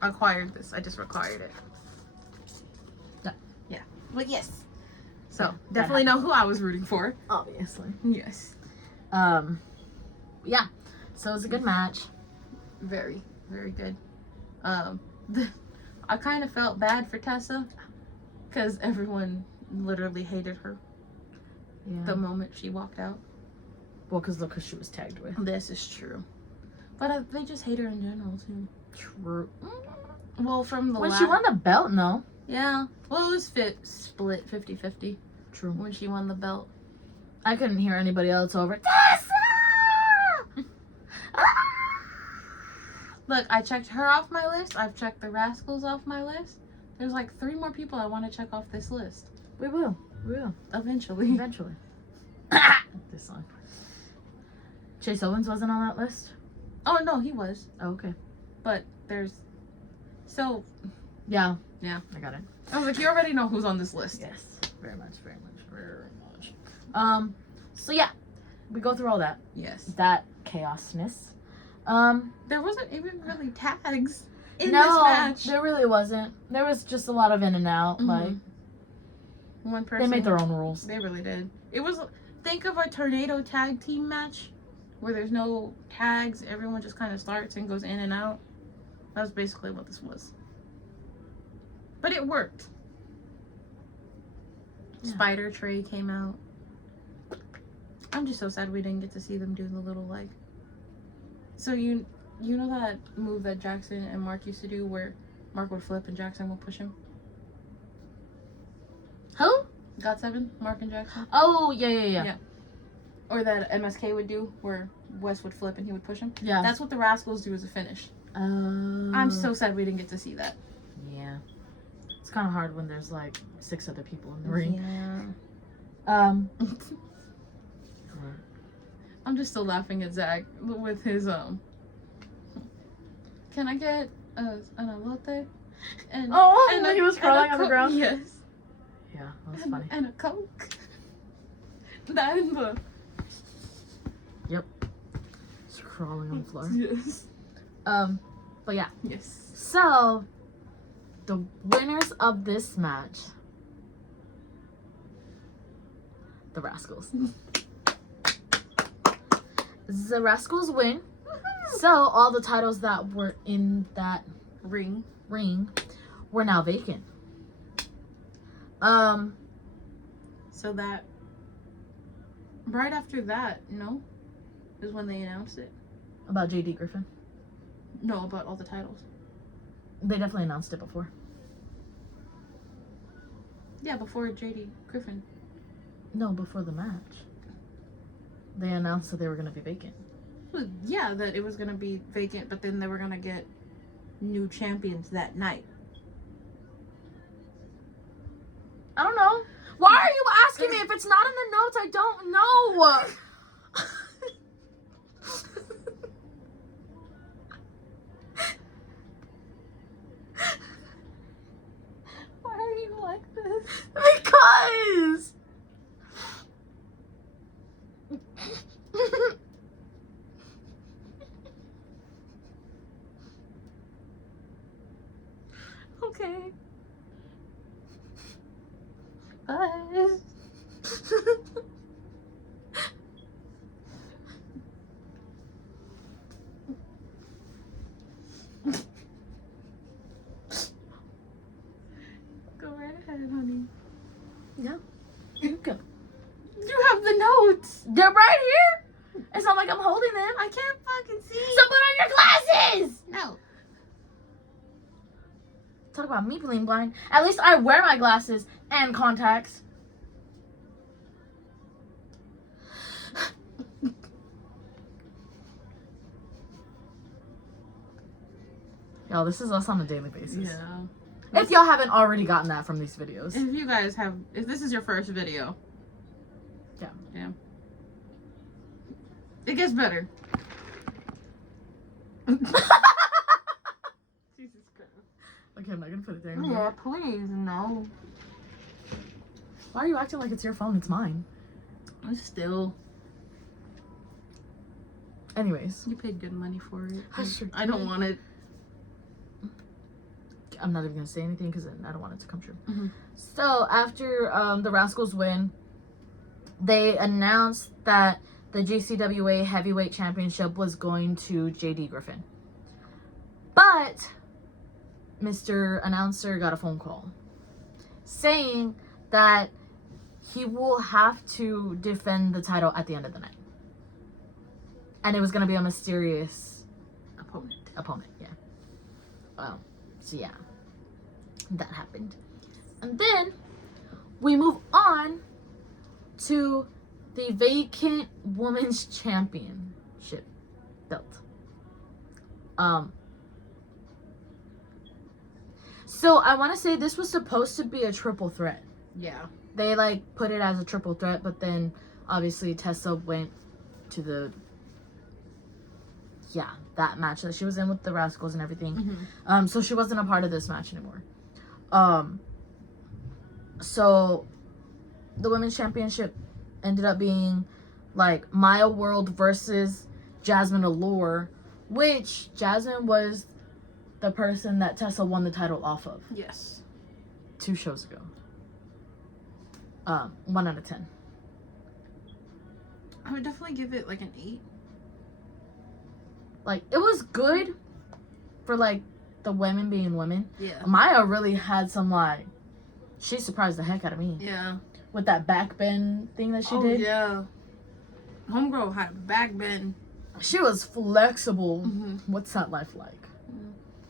acquired this. I just required it. Yeah. But yes. So Yeah, definitely know who I was rooting for. Obviously. Yes. Yeah. So it was a good match. Very, very good. I kind of felt bad for Tessa because everyone literally hated her Yeah. the moment she walked out. Well, because look who she was tagged with. This is true. But they just hate her in general, too. True. Well, from the When she won the belt, no. Yeah. Well, it was split 50-50 True. when she won the belt. I couldn't hear anybody else over. Tessa! Look, I checked her off my list. I've checked the Rascals off my list. There's like 3 more people I want to check off this list. We will. We will. Eventually. Eventually. This song. Chase Owens wasn't on that list? Oh, no, he was. Oh, okay. But there's... So... Yeah. Yeah. I got it. I was like, you already know who's on this list. Yes. Very much, very much, very much. So yeah. We go through all that. Yes. That chaosness. There wasn't even really tags in no, this match. there really wasn't. There was just a lot of in and out. Mhm. Like, One person. they made their own rules. They really did. It was... Think of a tornado tag team match where there's no tags. Everyone just kind of starts and goes in and out. That's basically what this was. But it worked. Yeah. Spider Trey came out. I'm just so sad we didn't get to see them do the little like. So you know that move that Jackson and Mark used to do where Mark would flip and Jackson would push him? Who? Got 7? Mark and Jackson? Oh, yeah. Yeah. Or that MSK would do where Wes would flip and he would push him? Yeah. That's what the Rascals do as a finish. I'm so sad we didn't get to see that. Yeah. It's kind of hard when there's like 6 other people in the ring. Yeah. I'm just still laughing at Zach with his Can I get an elote? And when he was crawling on the ground? Yes. Yeah, that was funny. And a Coke. That and the Just crawling on the floor. Yes. But yeah. Yes. So, the winners of this match, the Rascals. The Rascals win. So, all the titles that were in that Ring. were now vacant. So that right after that, no? Is when they announced it. About JD Griffin. No, about all the titles. They definitely announced it before. Yeah, before JD Griffin. No, before the match. They announced that they were going to be vacant. Well, yeah, that it was going to be vacant, but then they were going to get new champions that night. I don't know. Why are you asking me if it's not in the notes? I don't know. Why are you like this? Because. Okay. Bye. Go right ahead, honey. Yeah. You go. You have the notes. They're right here. It's not like I'm holding them. I can't fucking see. So put on your glasses. No. Talk about me being blind. At least I wear my glasses and contacts. Y'all, this is us on a daily basis. Yeah. If y'all haven't already gotten that from these videos. If you guys have, if this is your first video. Yeah. Yeah. It gets better. Jesus Christ. Okay, I'm not gonna put it there. Yeah, please, no. Why are you acting like it's your phone? It's mine. Still. Anyways. You paid good money for it. I sure I don't did. want it. I'm not even gonna say anything because I don't want it to come true. Mm-hmm. So after the Rascals win, they announced that the GCWA Heavyweight Championship was going to JD Griffin. But Mr. Announcer got a phone call saying that he will have to defend the title at the end of the night. And it was going to be a mysterious opponent, yeah. So yeah, that happened. And then we move on to the vacant women's championship belt. So I want to say this was supposed to be a triple threat. Yeah. They like put it as a triple threat, but then obviously Tessa went to that match that she was in with the Rascals and everything. Mm-hmm. So she wasn't a part of this match anymore. So the women's championship ended up being like Maya World versus Jasmine Allure, which Jasmine was the person that Tessa won the title off of. Yes. 2 shows ago. 1 out of 10. I would definitely give it like an 8. Like, it was good for like the women being women. Yeah. Maya really had some like, she surprised the heck out of me. Yeah. With that back bend thing that she did. Yeah. Homegirl had a back bend. She was flexible. Mm-hmm. What's that life like?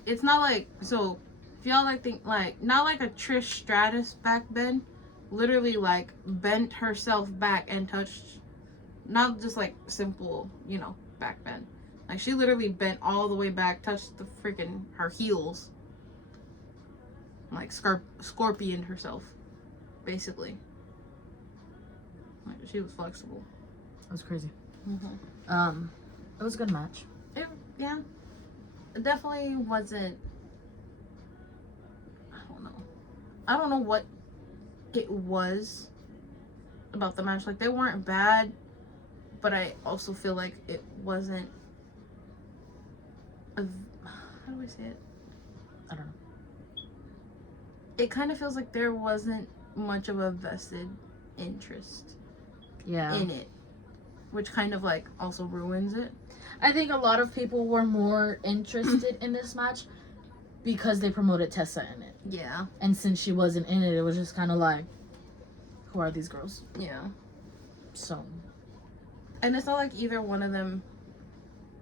It's not like, so if y'all like think like, not like a Trish Stratus back bend, literally like bent herself back and touched, not just like simple, back bend. Like she literally bent all the way back, touched the freaking her heels, like scorpioned herself, basically. Like she was flexible. It was crazy. Mm-hmm. It was a good match. Yeah, it definitely wasn't. I don't know what it was about the match. Like they weren't bad, but I also feel like it wasn't. How do I say it? I don't know. It kind of feels like there wasn't much of a vested interest in it, which kind of like also ruins it. I think a lot of people were more interested in this match because they promoted Tessa in it. Yeah. And since she wasn't in it, it was just kind of like, who are these girls? Yeah. So. And it's not like either one of them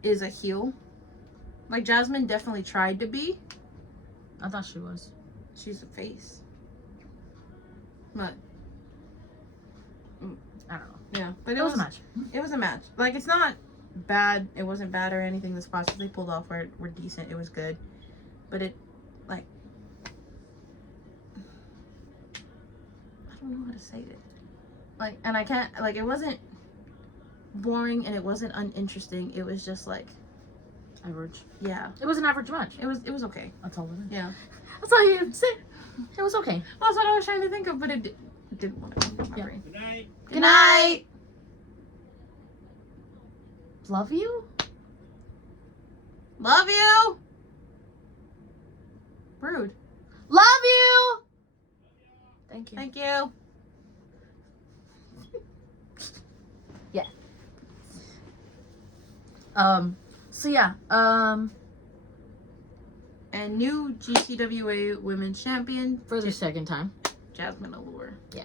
is a heel. Like Jasmine definitely tried to be. I thought she was. She's a face. But I don't know. yeah, but It was a match. It was a match. Like it's not bad. It wasn't bad or anything. The spots that they pulled off were decent. It was good. But it, like, I don't know how to say it. Like, and I can't, like, it wasn't boring and it wasn't uninteresting. It was just like, Average. yeah, It was an average match. it was okay. That's all it is. Yeah, That's all you say. It was okay. that's what I was trying to think of, but it didn't want to come to my Yeah. brain. Good night. Good night. Love you? Love you. Rude. Love you! Thank you. Thank you. So yeah, And new GCWA Women's Champion, for the second time. Jasmine Allure. Yeah.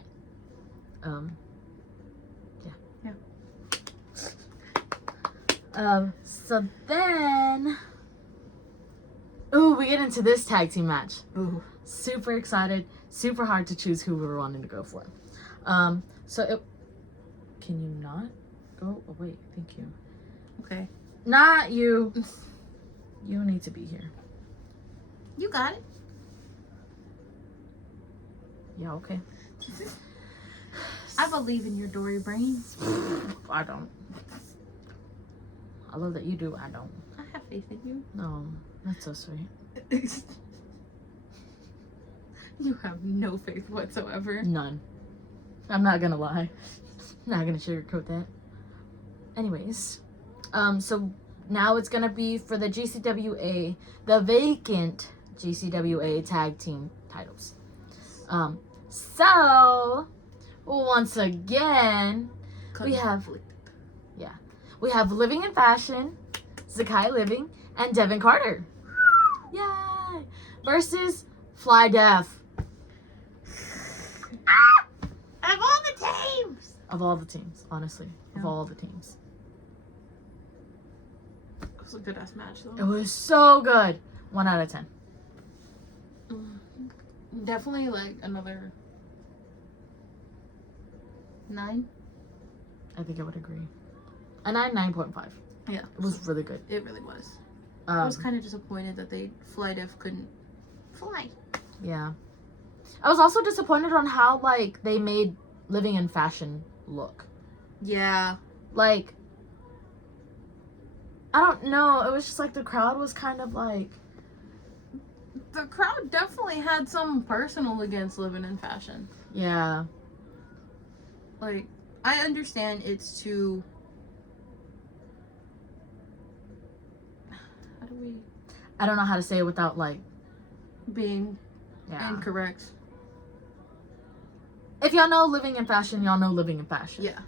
So then, we get into this tag team match. Ooh. Super excited, super hard to choose who we were wanting to go for. Can you not go? Oh wait, thank you. Okay. Not you. You need to be here. You got it. Yeah, okay. I believe in your Dory brain. I don't. I love that you do. I don't. I have faith in you. No, that's so sweet. You have no faith whatsoever. None. I'm not gonna lie. Not gonna sugarcoat that. Anyways, so now it's gonna be for the GCWA, the vacant GCWA tag team titles. So once again, we have Living in Fashion, Zakai Living, and Devin Carter. Yay! Versus Fly Def. Of all the teams. Of all the teams, honestly. Of Yeah. all the teams. It was a good ass match It though. was so good. 1 out of 10. Definitely like another 9. I think I would agree. A 9.5. Yeah. It was really good. It really was. I was kind of disappointed that Fly Def couldn't fly. Yeah. I was also disappointed on how, like, they made Living in Fashion look. Yeah. Like, I don't know. It was just like the crowd was kind of like, The crowd definitely had some personal against Living in Fashion. yeah. Like, I understand it's too... How do we... I don't know how to say it without, like, being yeah. incorrect. If y'all know Living in Fashion, y'all know Living in Fashion. Yeah.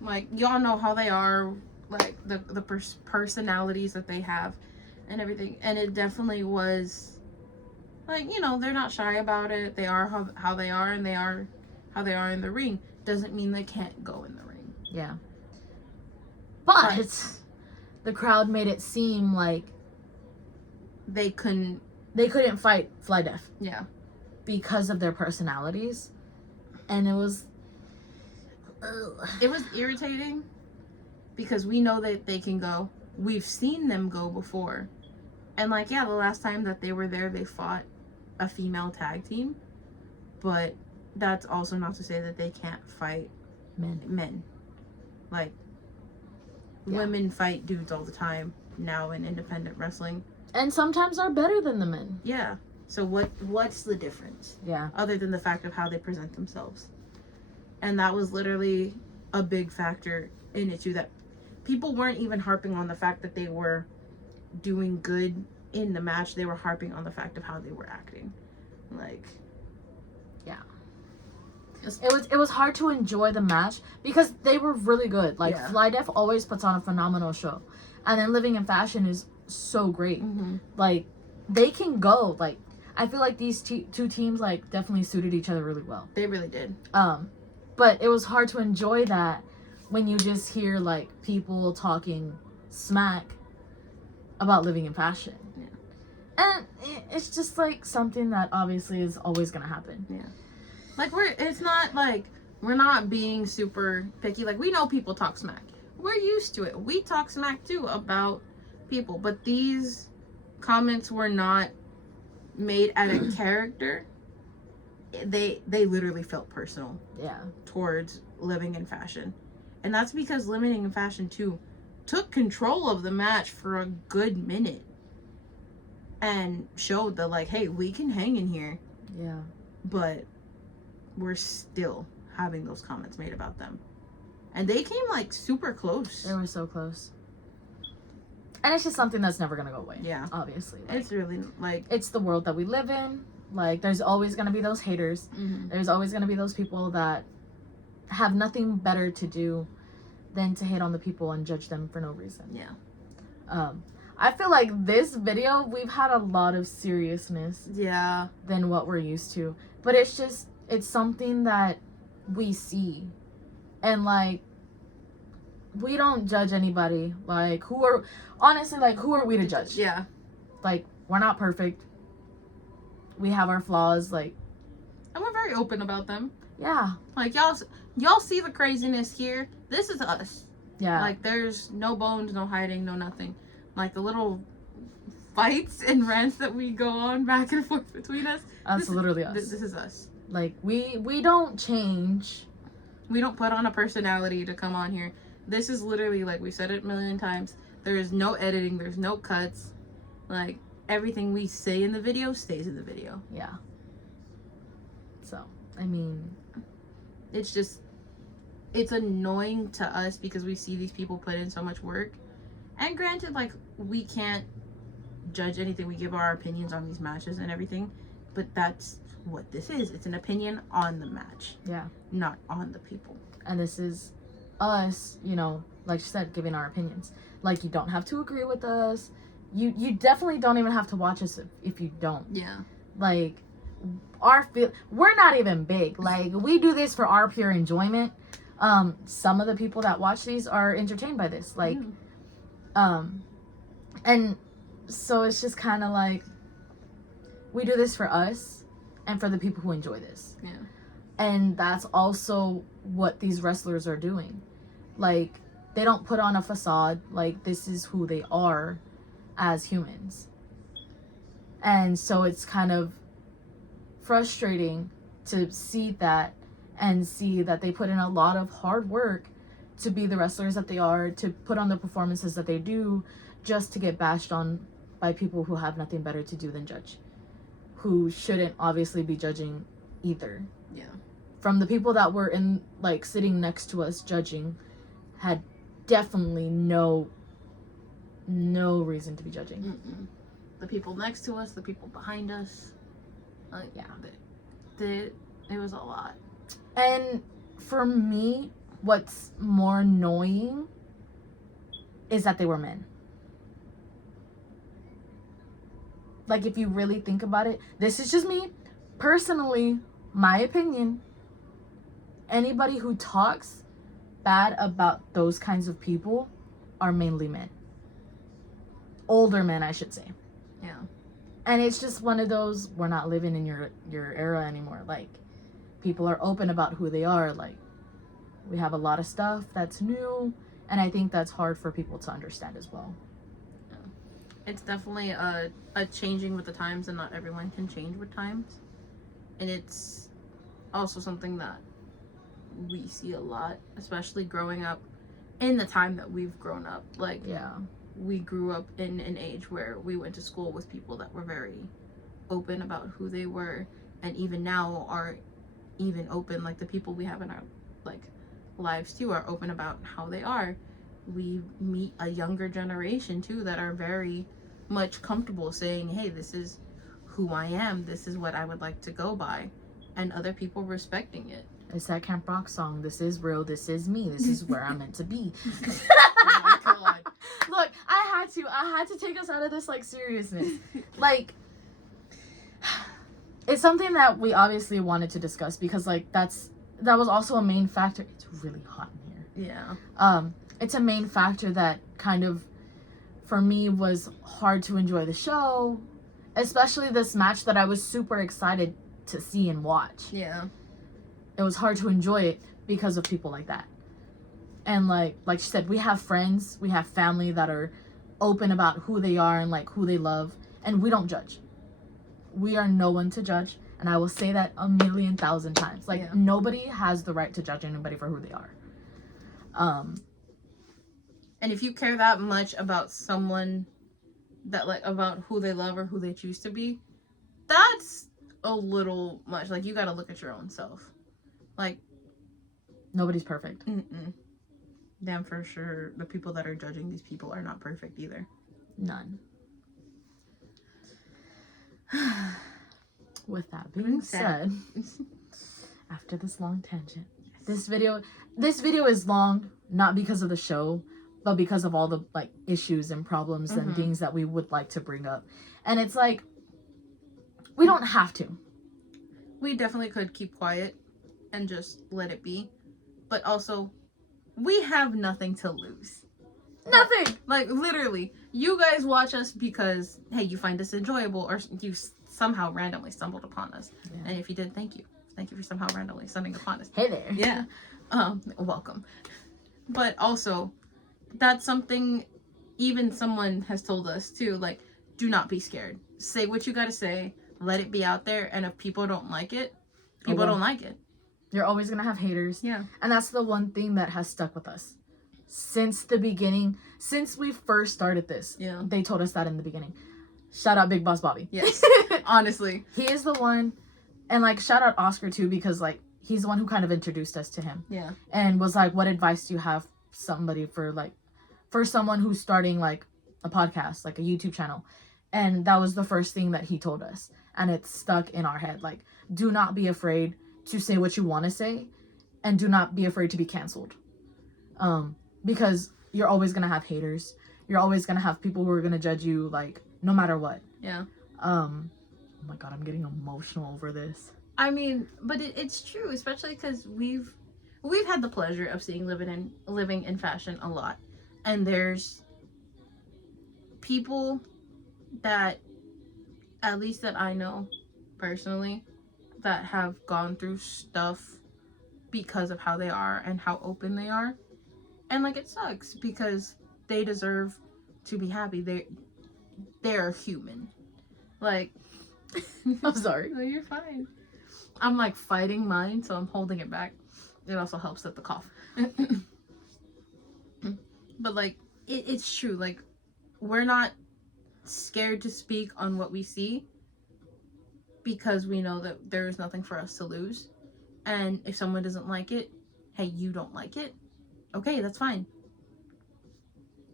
Like, y'all know how they are, like, the personalities that they have and everything. And it definitely was, like, you know, they're not shy about it. They are how they are, and they are how they are in the ring. Doesn't mean they can't go in the ring. Yeah. But the crowd made it seem like They couldn't, fight Fly Def yeah. because of their personalities. And it was... It was irritating because we know that they can go. We've seen them go before. And, like, yeah, the last time that they were there, they fought a female tag team. But that's also not to say that they can't fight men. Like, Yeah. women fight dudes all the time now in independent wrestling. And sometimes are better than the men. Yeah. So what's the difference? Yeah. Other than the fact of how they present themselves. And that was literally a big factor in it too, that people weren't even harping on the fact that they were doing good in the match. They were harping on the fact of how they were acting. Like, Yeah. It was hard to enjoy the match because they were really good. Like, Yeah. Fly Def always puts on a phenomenal show. And then Living in Fashion is so great. Like, they can go. Like, I feel like these two teams, like, definitely suited each other really well. they really did. But it was hard to enjoy that when you just hear, like, people talking smack about Living in Fashion. Yeah. And it's just, like, something that obviously is always going to happen. Yeah. Like, it's not like we're not being super picky. Like, we know people talk smack. We're used to it. We talk smack too about people. But these comments were not made out of character. They literally felt personal Yeah. towards Living in Fashion. And that's because Limiting and Fashion 2 took control of the match for a good minute. And showed that, like, hey, we can hang in here. Yeah. But we're still having those comments made about them. And they came, like, super close. They were so close. And it's just something that's never going to go away. Yeah. Obviously. Like, It's really, like... It's the world that we live in. Like, there's always going to be those haters. Mm-hmm. There's always going to be those people that have nothing better to do than to hate on the people and judge them for no reason. Yeah. I feel like this video, we've had a lot of seriousness Yeah. than what we're used to. But it's just, it's something that we see. And, like, we don't judge anybody. Like, honestly, like, who are we to judge? Yeah. Like, we're not perfect. We have our flaws, like. And we're very open about them. Yeah. Like, y'all see the craziness here. This is us. Yeah. Like, there's no bones, no hiding, no nothing. Like, the little fights and rants that we go on back and forth between us. That's literally us. This is us. Like, we don't change. We don't put on a personality to come on here. This is literally, like we said it a million times, there is no editing, there's no cuts. Like, everything we say in the video stays in the video. Yeah. So, I mean, it's just, it's annoying to us because we see these people put in so much work. And granted, like, we can't judge anything. We give our opinions on these matches and everything. But that's what this is. It's an opinion on the match. Yeah. Not on the people. And this is us, you know, like you said, giving our opinions. Like, you don't have to agree with us. You definitely don't even have to watch us if you don't. Yeah. Like, we're not even big. Like, we do this for our pure enjoyment. Some of the people that watch these are entertained by this. Like, and so it's just kind of like, we do this for us and for the people who enjoy this. Yeah. And that's also what these wrestlers are doing. Like, they don't put on a facade. Like, this is who they are as humans. And so it's kind of frustrating to see that and see that they put in a lot of hard work to be the wrestlers that they are, to put on the performances that they do, just to get bashed on by people who have nothing better to do than judge, who shouldn't obviously be judging either. Yeah. From the people that were in, like, sitting next to us judging, had definitely no reason to be judging. Mm-mm. The people next to us, the people behind us, Yeah. It was a lot. And for me, what's more annoying is that they were men. Like, if you really think about it, this is just me, personally, my opinion. Anybody who talks bad about those kinds of people are mainly men. Older men, I should say. Yeah. And it's just one of those, we're not living in your era anymore. Like, people are open about who they are. Like, we have a lot of stuff that's new, and I think that's hard for people to understand as well. Yeah. It's definitely a changing with the times, and not everyone can change with times. And it's also something that we see a lot, especially growing up in the time that we've grown up. Like, Yeah. we grew up in an age where we went to school with people that were very open about who they were, and even now are even open. Like, the people we have in our, like, lives too are open about how they are. We meet a younger generation too that are very much comfortable saying, hey, this is who I am, this is what I would like to go by, and other people respecting it. It's that Camp Rock song, this is real, this is me, this is where I'm meant to be. Oh my God. Look, I had to take us out of this, like, seriousness. Like, it's something that we obviously wanted to discuss because, like, that was also a main factor. It's really hot in here. Yeah. It's a main factor that kind of, for me, was hard to enjoy the show, especially this match that I was super excited to see and watch. Yeah. It was hard to enjoy it because of people like that. And like she said, we have friends, we have family that are open about who they are and, like, who they love, and we don't judge. We are no one to judge, and I will say that 1,000,000 times. Like, Yeah. Nobody has the right to judge anybody for who they are. And if you care that much about someone, that like about who they love or who they choose to be, that's a little much. Like, you got to look at your own self. Like, nobody's perfect. Damn, for sure, the people that are judging these people are not perfect either. None. With that being said, after this long tangent, this video is long, not because of the show, but because of all the like issues and problems and things that we would like to bring up. And it's like, we don't have to. We definitely could keep quiet and just let it be. But also, we have nothing to lose. Nothing! Like, literally, you guys watch us because, hey, you find us enjoyable, or you somehow randomly stumbled upon us. Yeah. And if you did, thank you. Thank you for somehow randomly stumbling upon us. Hey there. Yeah. Welcome. But also, that's something even someone has told us too, like, do not be scared. Say what you gotta say, let it be out there, and if people don't like it, people don't like it. You're always gonna have haters. Yeah. And that's the one thing that has stuck with us. Since the beginning, since we first started this. Yeah. They told us that in the beginning. Shout out Big Boss Bobby. Yes. Honestly. He is the one, and like shout out Oscar too, because like he's the one who kind of introduced us to him. Yeah. And was like, what advice do you have for someone who's starting like a podcast, like a YouTube channel? And that was the first thing that he told us. And it's stuck in our head. Like, do not be afraid to say what you want to say, and do not be afraid to be canceled. Because you're always going to have haters. You're always going to have people who are going to judge you, like, no matter what. Yeah. Oh my God, I'm getting emotional over this. I mean, but it's true, especially because we've had the pleasure of seeing living in fashion a lot. And there's people that, at least that I know personally, that have gone through stuff because of how they are and how open they are. And like, it sucks because they deserve to be happy. They're human. Like, I'm sorry. No, you're fine. I'm like fighting mine, so I'm holding it back. It also helps with the cough. But like, it's true. Like, we're not scared to speak on what we see because we know that there is nothing for us to lose. And if someone doesn't like it, hey, you don't like it, okay, that's fine.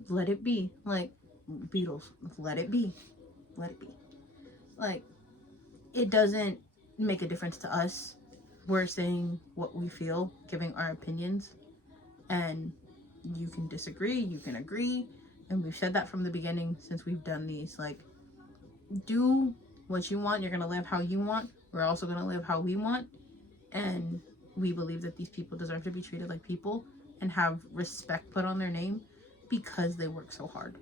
Let it be. Like, Beatles, let it be. Let it be. Like, it doesn't make a difference to us. We're saying what we feel, giving our opinions, and you can disagree, you can agree, and we've said that from the beginning since we've done these. Like, do what you want. You're gonna live how you want. We're also gonna live how we want, and we believe that these people deserve to be treated like people and have respect put on their name because they work so hard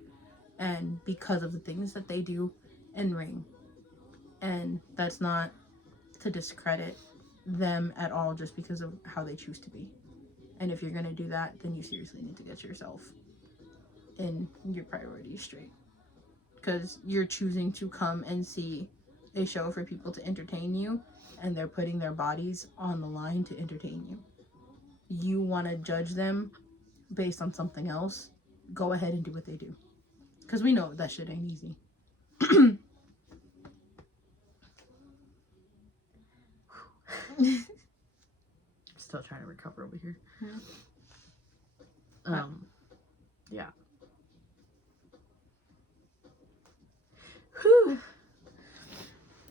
and because of the things that they do in ring. And that's not to discredit them at all just because of how they choose to be. And if you're going to do that, then you seriously need to get yourself in your priorities straight. Because you're choosing to come and see a show for people to entertain you, and they're putting their bodies on the line to entertain you. You want to judge them based on something else, go ahead and do what they do. Because we know that shit ain't easy. Still trying to recover over here. Yeah. Whew.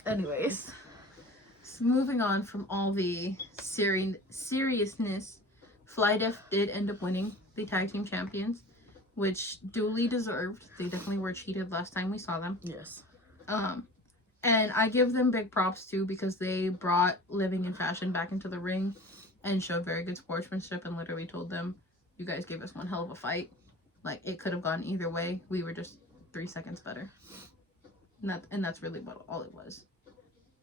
Anyways, so moving on from all the seriousness, Fly Def did end up winning the tag team champions, which duly deserved. They definitely were cheated last time we saw them. yes. And I give them big props too because they brought Living in Fashion back into the ring and showed very good sportsmanship and literally told them, you guys gave us one hell of a fight. Like, it could have gone either way. We were just 3 seconds better. And that's really what all it was.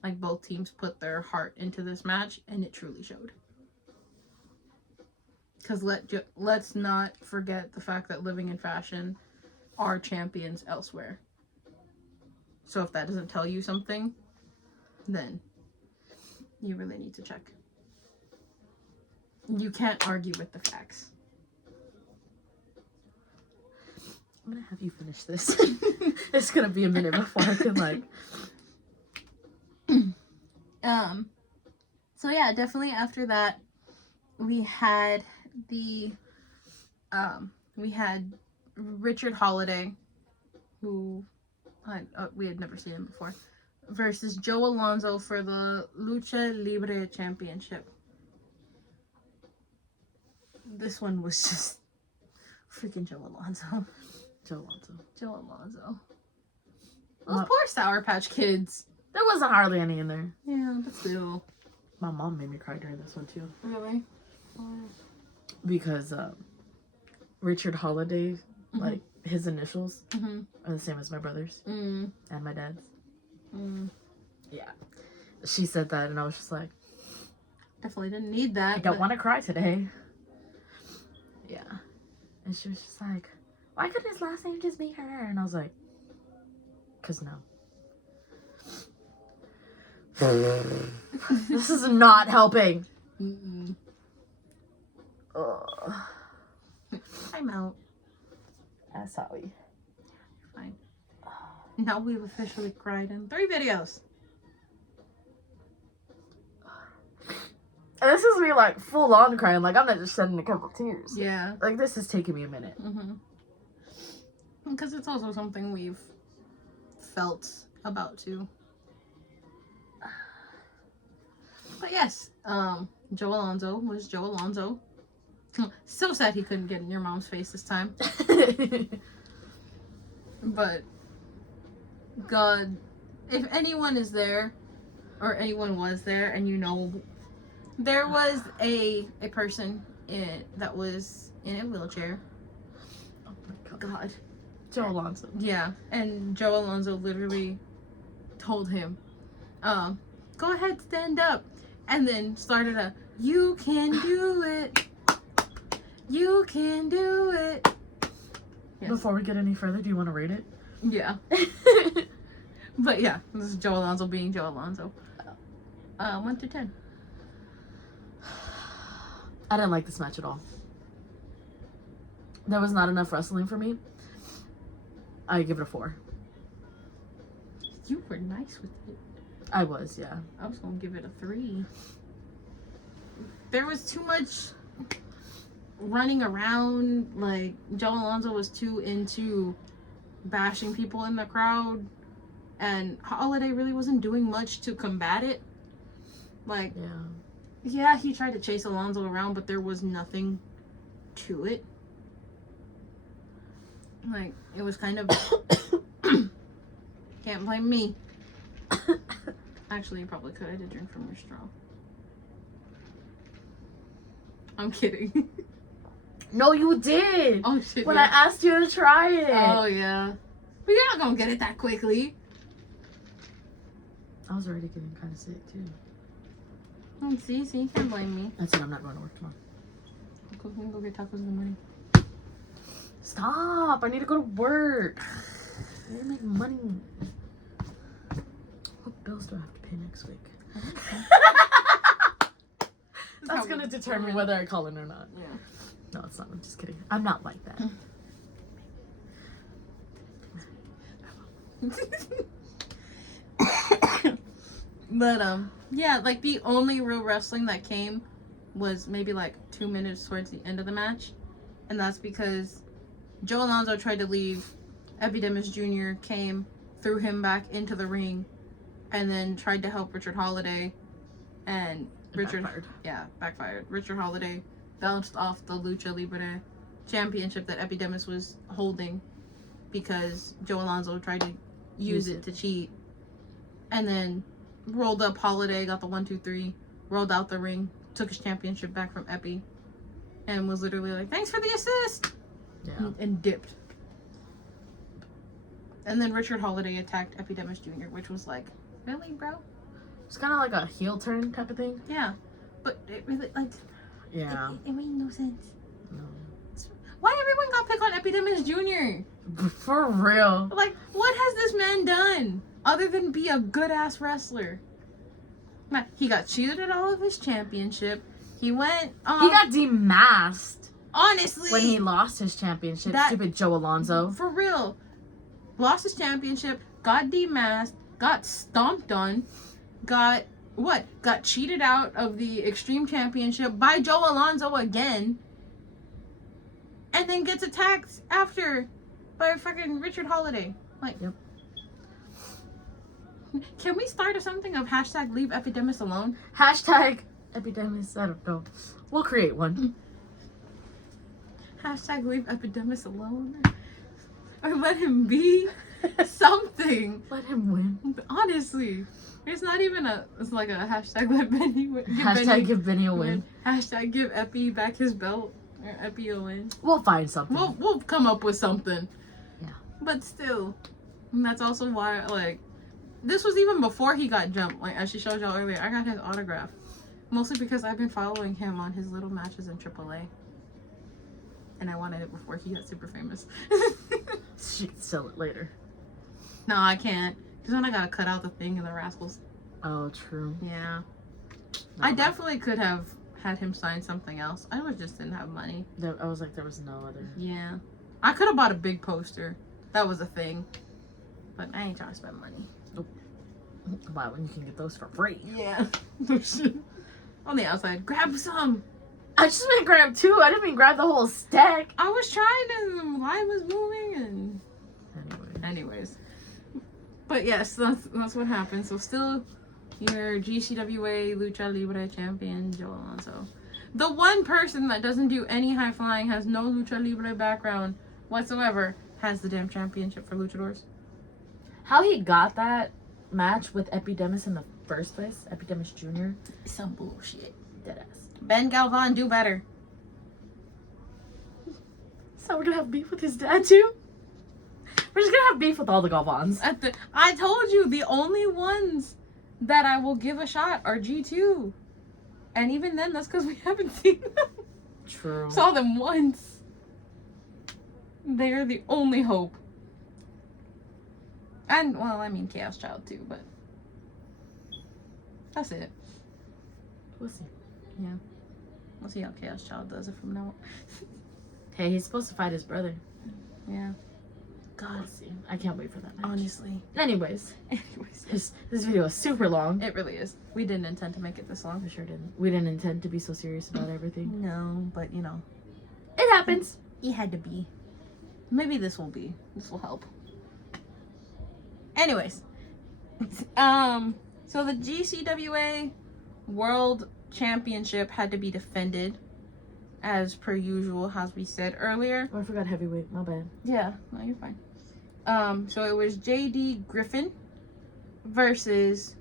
Like, both teams put their heart into this match and it truly showed. Because let's not forget the fact that Living in Fashion are champions elsewhere. So if that doesn't tell you something, then you really need to check. You can't argue with the facts. I'm gonna have you finish this. It's gonna be a minute before I can like. So yeah, definitely after that, we had Richard Holiday, who we had never seen him before, versus Joe Alonzo for the Lucha Libre Championship. This one was just freaking Joe Alonzo. Joe Alonzo. Those poor Sour Patch Kids. There wasn't hardly any in there. Yeah, but still. My mom made me cry during this one too. Really? Because Richard Holiday, like his initials are the same as my brother's and my dad's. Yeah. She said that and I was just like, definitely didn't need that. I don't want to cry today. Yeah. And she was just like, why couldn't his last name just be her? And I was like, 'cause no. This is not helping. I'm out. Sorry. Fine. Now we've officially cried in 3 videos. And this is me like full on crying. Like I'm not just shedding a couple tears. Yeah. Like this is taking me a minute. Because it's also something we've felt about too. But yes, Joe Alonzo was Joe Alonzo. So sad he couldn't get in your mom's face this time. But God, if anyone is there, or anyone was there, and you know, there was a person that was in a wheelchair. Oh my God. Joe Alonzo. Yeah, and Joe Alonzo literally told him, go ahead, stand up. And then started a, you can do it. You can do it. Yes. Before we get any further, do you want to rate it? Yeah. But yeah, this is Joe Alonzo being Joe Alonzo. 1 through 10. I didn't like this match at all. There was not enough wrestling for me. I give it a 4. You were nice with it. I was, yeah. I was gonna give it a 3. There was too much running around. Like, Joe Alonzo was too into bashing people in the crowd, and Holiday really wasn't doing much to combat it. Like, yeah, he tried to chase Alonzo around, but there was nothing to it. Like, it was kind of can't blame me. Actually, you probably could. I did drink from your straw. I'm kidding. No, you did. Oh shit. When I asked you to try it. Oh yeah. But you're not gonna get it that quickly. I was already getting kind of sick too. See, you can't blame me. That's it. I'm not going to work tomorrow. We can go get tacos in the morning. Stop! I need to go to work. I need to make money. What bills do I have to pay next week? That's gonna determine whether I call in or not. Yeah. No, it's not. I'm just kidding. I'm not like that. But yeah, like the only real wrestling that came was maybe like 2 minutes towards the end of the match, and that's because Joe Alonzo tried to leave. Epidemus Jr. came, threw him back into the ring, and then tried to help Richard Holiday, and backfired. Richard Holiday bounced off the Lucha Libre championship that Epidemus was holding because Joe Alonzo tried to use it to cheat, and then rolled up Holiday, got the 1, 2, 3, rolled out the ring, took his championship back from Epi, and was literally like, thanks for the assist! Yeah. And dipped. And then Richard Holiday attacked Epidemus Jr., which was like, really, bro? It's kind of like a heel turn type of thing. Yeah. But it really, like, yeah. It made no sense. No. Why everyone got picked on Epidemus Jr.? For real. Like, what has this man done other than be a good-ass wrestler? He got cheated at all of his championship. He went, he got demasked Honestly. When he lost his championship, stupid Joe Alonso. For real. Lost his championship, got demasked, got stomped on, got cheated out of the Extreme Championship by Joe Alonso again, and then gets attacked after by fucking Richard Holiday. Like, yep. Can we start something of hashtag leave Epidemis alone? Hashtag Epidemis, I don't know. We'll create one. Hashtag leave Epidemis alone. Or let him be something. Let him win. Honestly. It's not even it's like a hashtag let Benny win. Hashtag give Benny a win. Hashtag give Epi back his belt. Or Epi a win. We'll find something. We'll come up with something. Yeah. But still. And that's also why, like, this was even before he got jumped. Like, as she showed y'all earlier, I got his autograph. Mostly because I've been following him on his little matches in AAA. And I wanted it before he got super famous. She can sell it later. No, I can't. Because then I gotta cut out the thing and the Rascals. Oh, true. Yeah. No, I definitely could have had him sign something else. I just didn't have money. I was like, there was no other. Yeah. I could have bought a big poster. That was a thing. But I ain't trying to spend money. Nope. Wow, when you can get those for free. Yeah. On the outside. Grab some. I just meant grab 2. I didn't mean grab the whole stack. I was trying to. The line was moving and. Anyways. But yes, that's what happened. So still, your GCWA Lucha Libre champion, Joe Alonso. The one person that doesn't do any high flying, has no Lucha Libre background whatsoever, has the damn championship for Luchadors. How he got that match with Epidemis in the first place, Epidemis Jr., Some bullshit. deadass. Ben Galvan, do better. So we're gonna have beef with his dad too? We're just gonna have beef with all the Galvans. I told you, the only ones that I will give a shot are G2. And even then, that's because we haven't seen them. True. Saw them once. They're the only hope. And, well, I mean Chaos Child too, but that's it. We'll see. Yeah. We'll see how Chaos Child does it from now on. Hey, he's supposed to fight his brother. Yeah. God, we'll see. I can't wait for that match. Honestly. Anyways, this video is super long. It really is. We didn't intend to make it this long. We sure didn't. We didn't intend to be so serious about everything. No, but you know. It happens. It had to be. Maybe this will be. This will help. Anyways. So the GCWA World Championship had to be defended as per usual, as we said earlier. Oh, I forgot heavyweight. My bad. Yeah, no, you're fine. So it was JD Griffin versus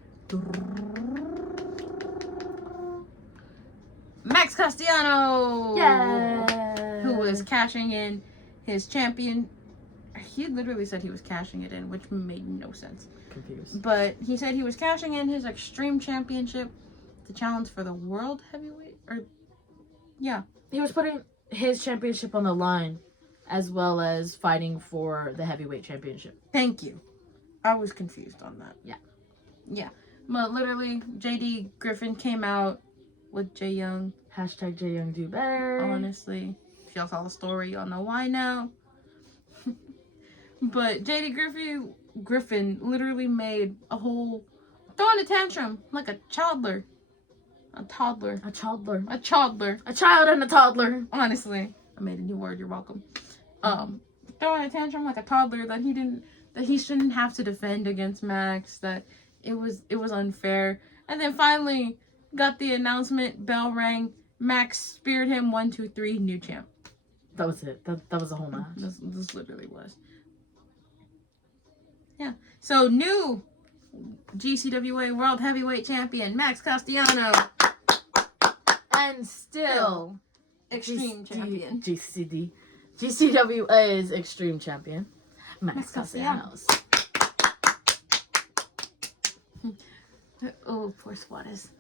Max Castellano. Yeah. Who was cashing in his champion. He literally said he was cashing it in, which made no sense. Confused. But he said he was cashing in his Extreme Championship to challenge for the World Heavyweight. Yeah. He was putting his championship on the line, as well as fighting for the heavyweight championship. Thank you. I was confused on that. Yeah. Yeah. But literally, JD Griffin came out with Jay Young. Hashtag Jay Young do better. Honestly. If y'all saw the story, y'all know why now. But JD Griffin literally made a whole throwing a tantrum like a toddler. A toddler. A toddler. A toddler. A child and a toddler. Honestly. I made a new word, you're welcome. Throwing a tantrum like a toddler that he shouldn't have to defend against Max, that it was unfair. And then finally got the announcement, bell rang, Max speared him, 1, 2, 3, new champ. That was it. That was the whole match. This literally was. Yeah. So new GCWA World Heavyweight Champion, Max Castellano. And still Extreme Champion. GCWA's Extreme Champion, Max Castellanos. Oh, poor Suarez.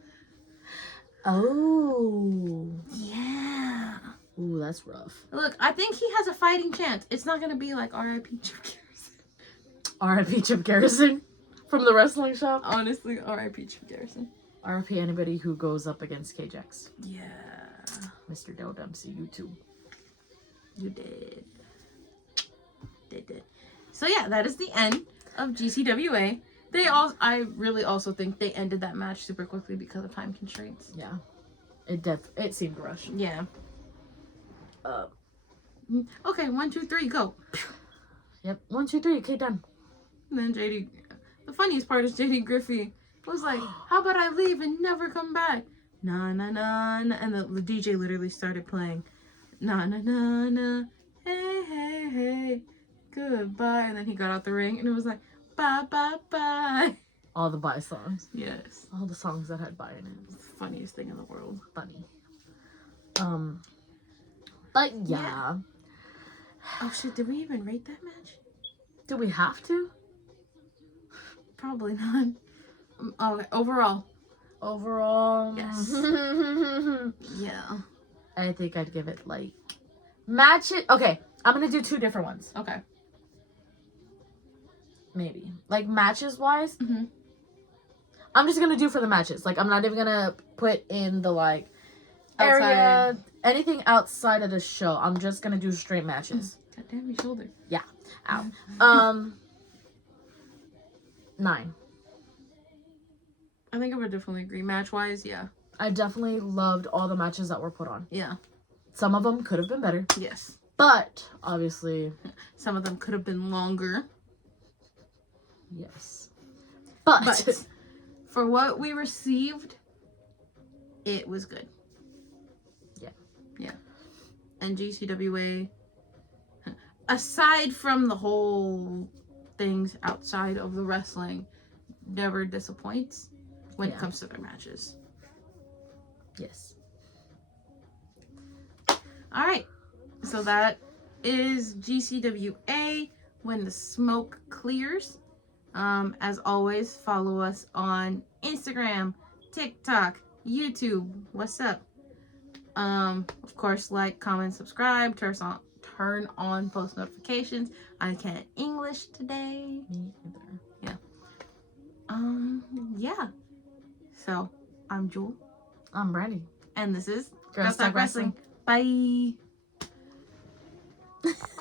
Oh. Yeah. Ooh, that's rough. Look, I think he has a fighting chance. It's not going to be like R.I.P. Chip Garrison. R.I.P. Chip Garrison from the wrestling shop. Honestly, R.I.P. Chip Garrison. R.I.P. anybody who goes up against KJX. Yeah. Mr. Del Dempsey, you too. You did. Did. So yeah, that is the end of GCWA. I really also think they ended that match super quickly because of time constraints. Yeah. It seemed rushed. Yeah. Okay, 1, 2, 3, go. Yep. 1, 2, 3. Okay, done. And then JD. The funniest part is JD Griffey was like, "How about I leave and never come back?" Na na na na, and the DJ literally started playing, na na na na, hey hey hey, goodbye, and then he got out the ring and it was like, bye bye bye. All the bye songs. Yes. All the songs that had bye in it. It's the funniest thing in the world. Funny. But yeah. Oh shit, did we even rate that match? Do we have to? Probably not. Okay, overall. Overall, Yes. Yeah. I think I'd give it like match it. Okay, I'm gonna do 2 different ones. Okay. Maybe like matches wise. Mm-hmm. I'm just gonna do for the matches. Like I'm not even gonna put in the like Outside. area anything outside of the show. I'm just gonna do straight matches. God damn your shoulder. Ow. 9. I think I would definitely agree. Match wise, yeah. I definitely loved all the matches that were put on. Yeah. Some of them could have been better, Yes. but obviously, Some of them could have been longer. yes. But, But for what we received, it was good. Yeah. Yeah. And GCWA, aside from the whole things outside of the wrestling, never disappoints when it comes to their matches. yes. All right. So that is GCWA when the smoke clears. As always, follow us on Instagram, TikTok, YouTube. What's up? Of course, like, comment, subscribe, turn on post notifications. I can't English today. Me either. Yeah. So, I'm Jewel. I'm Brandy. And this is Girls Talk Wrestling. Bye.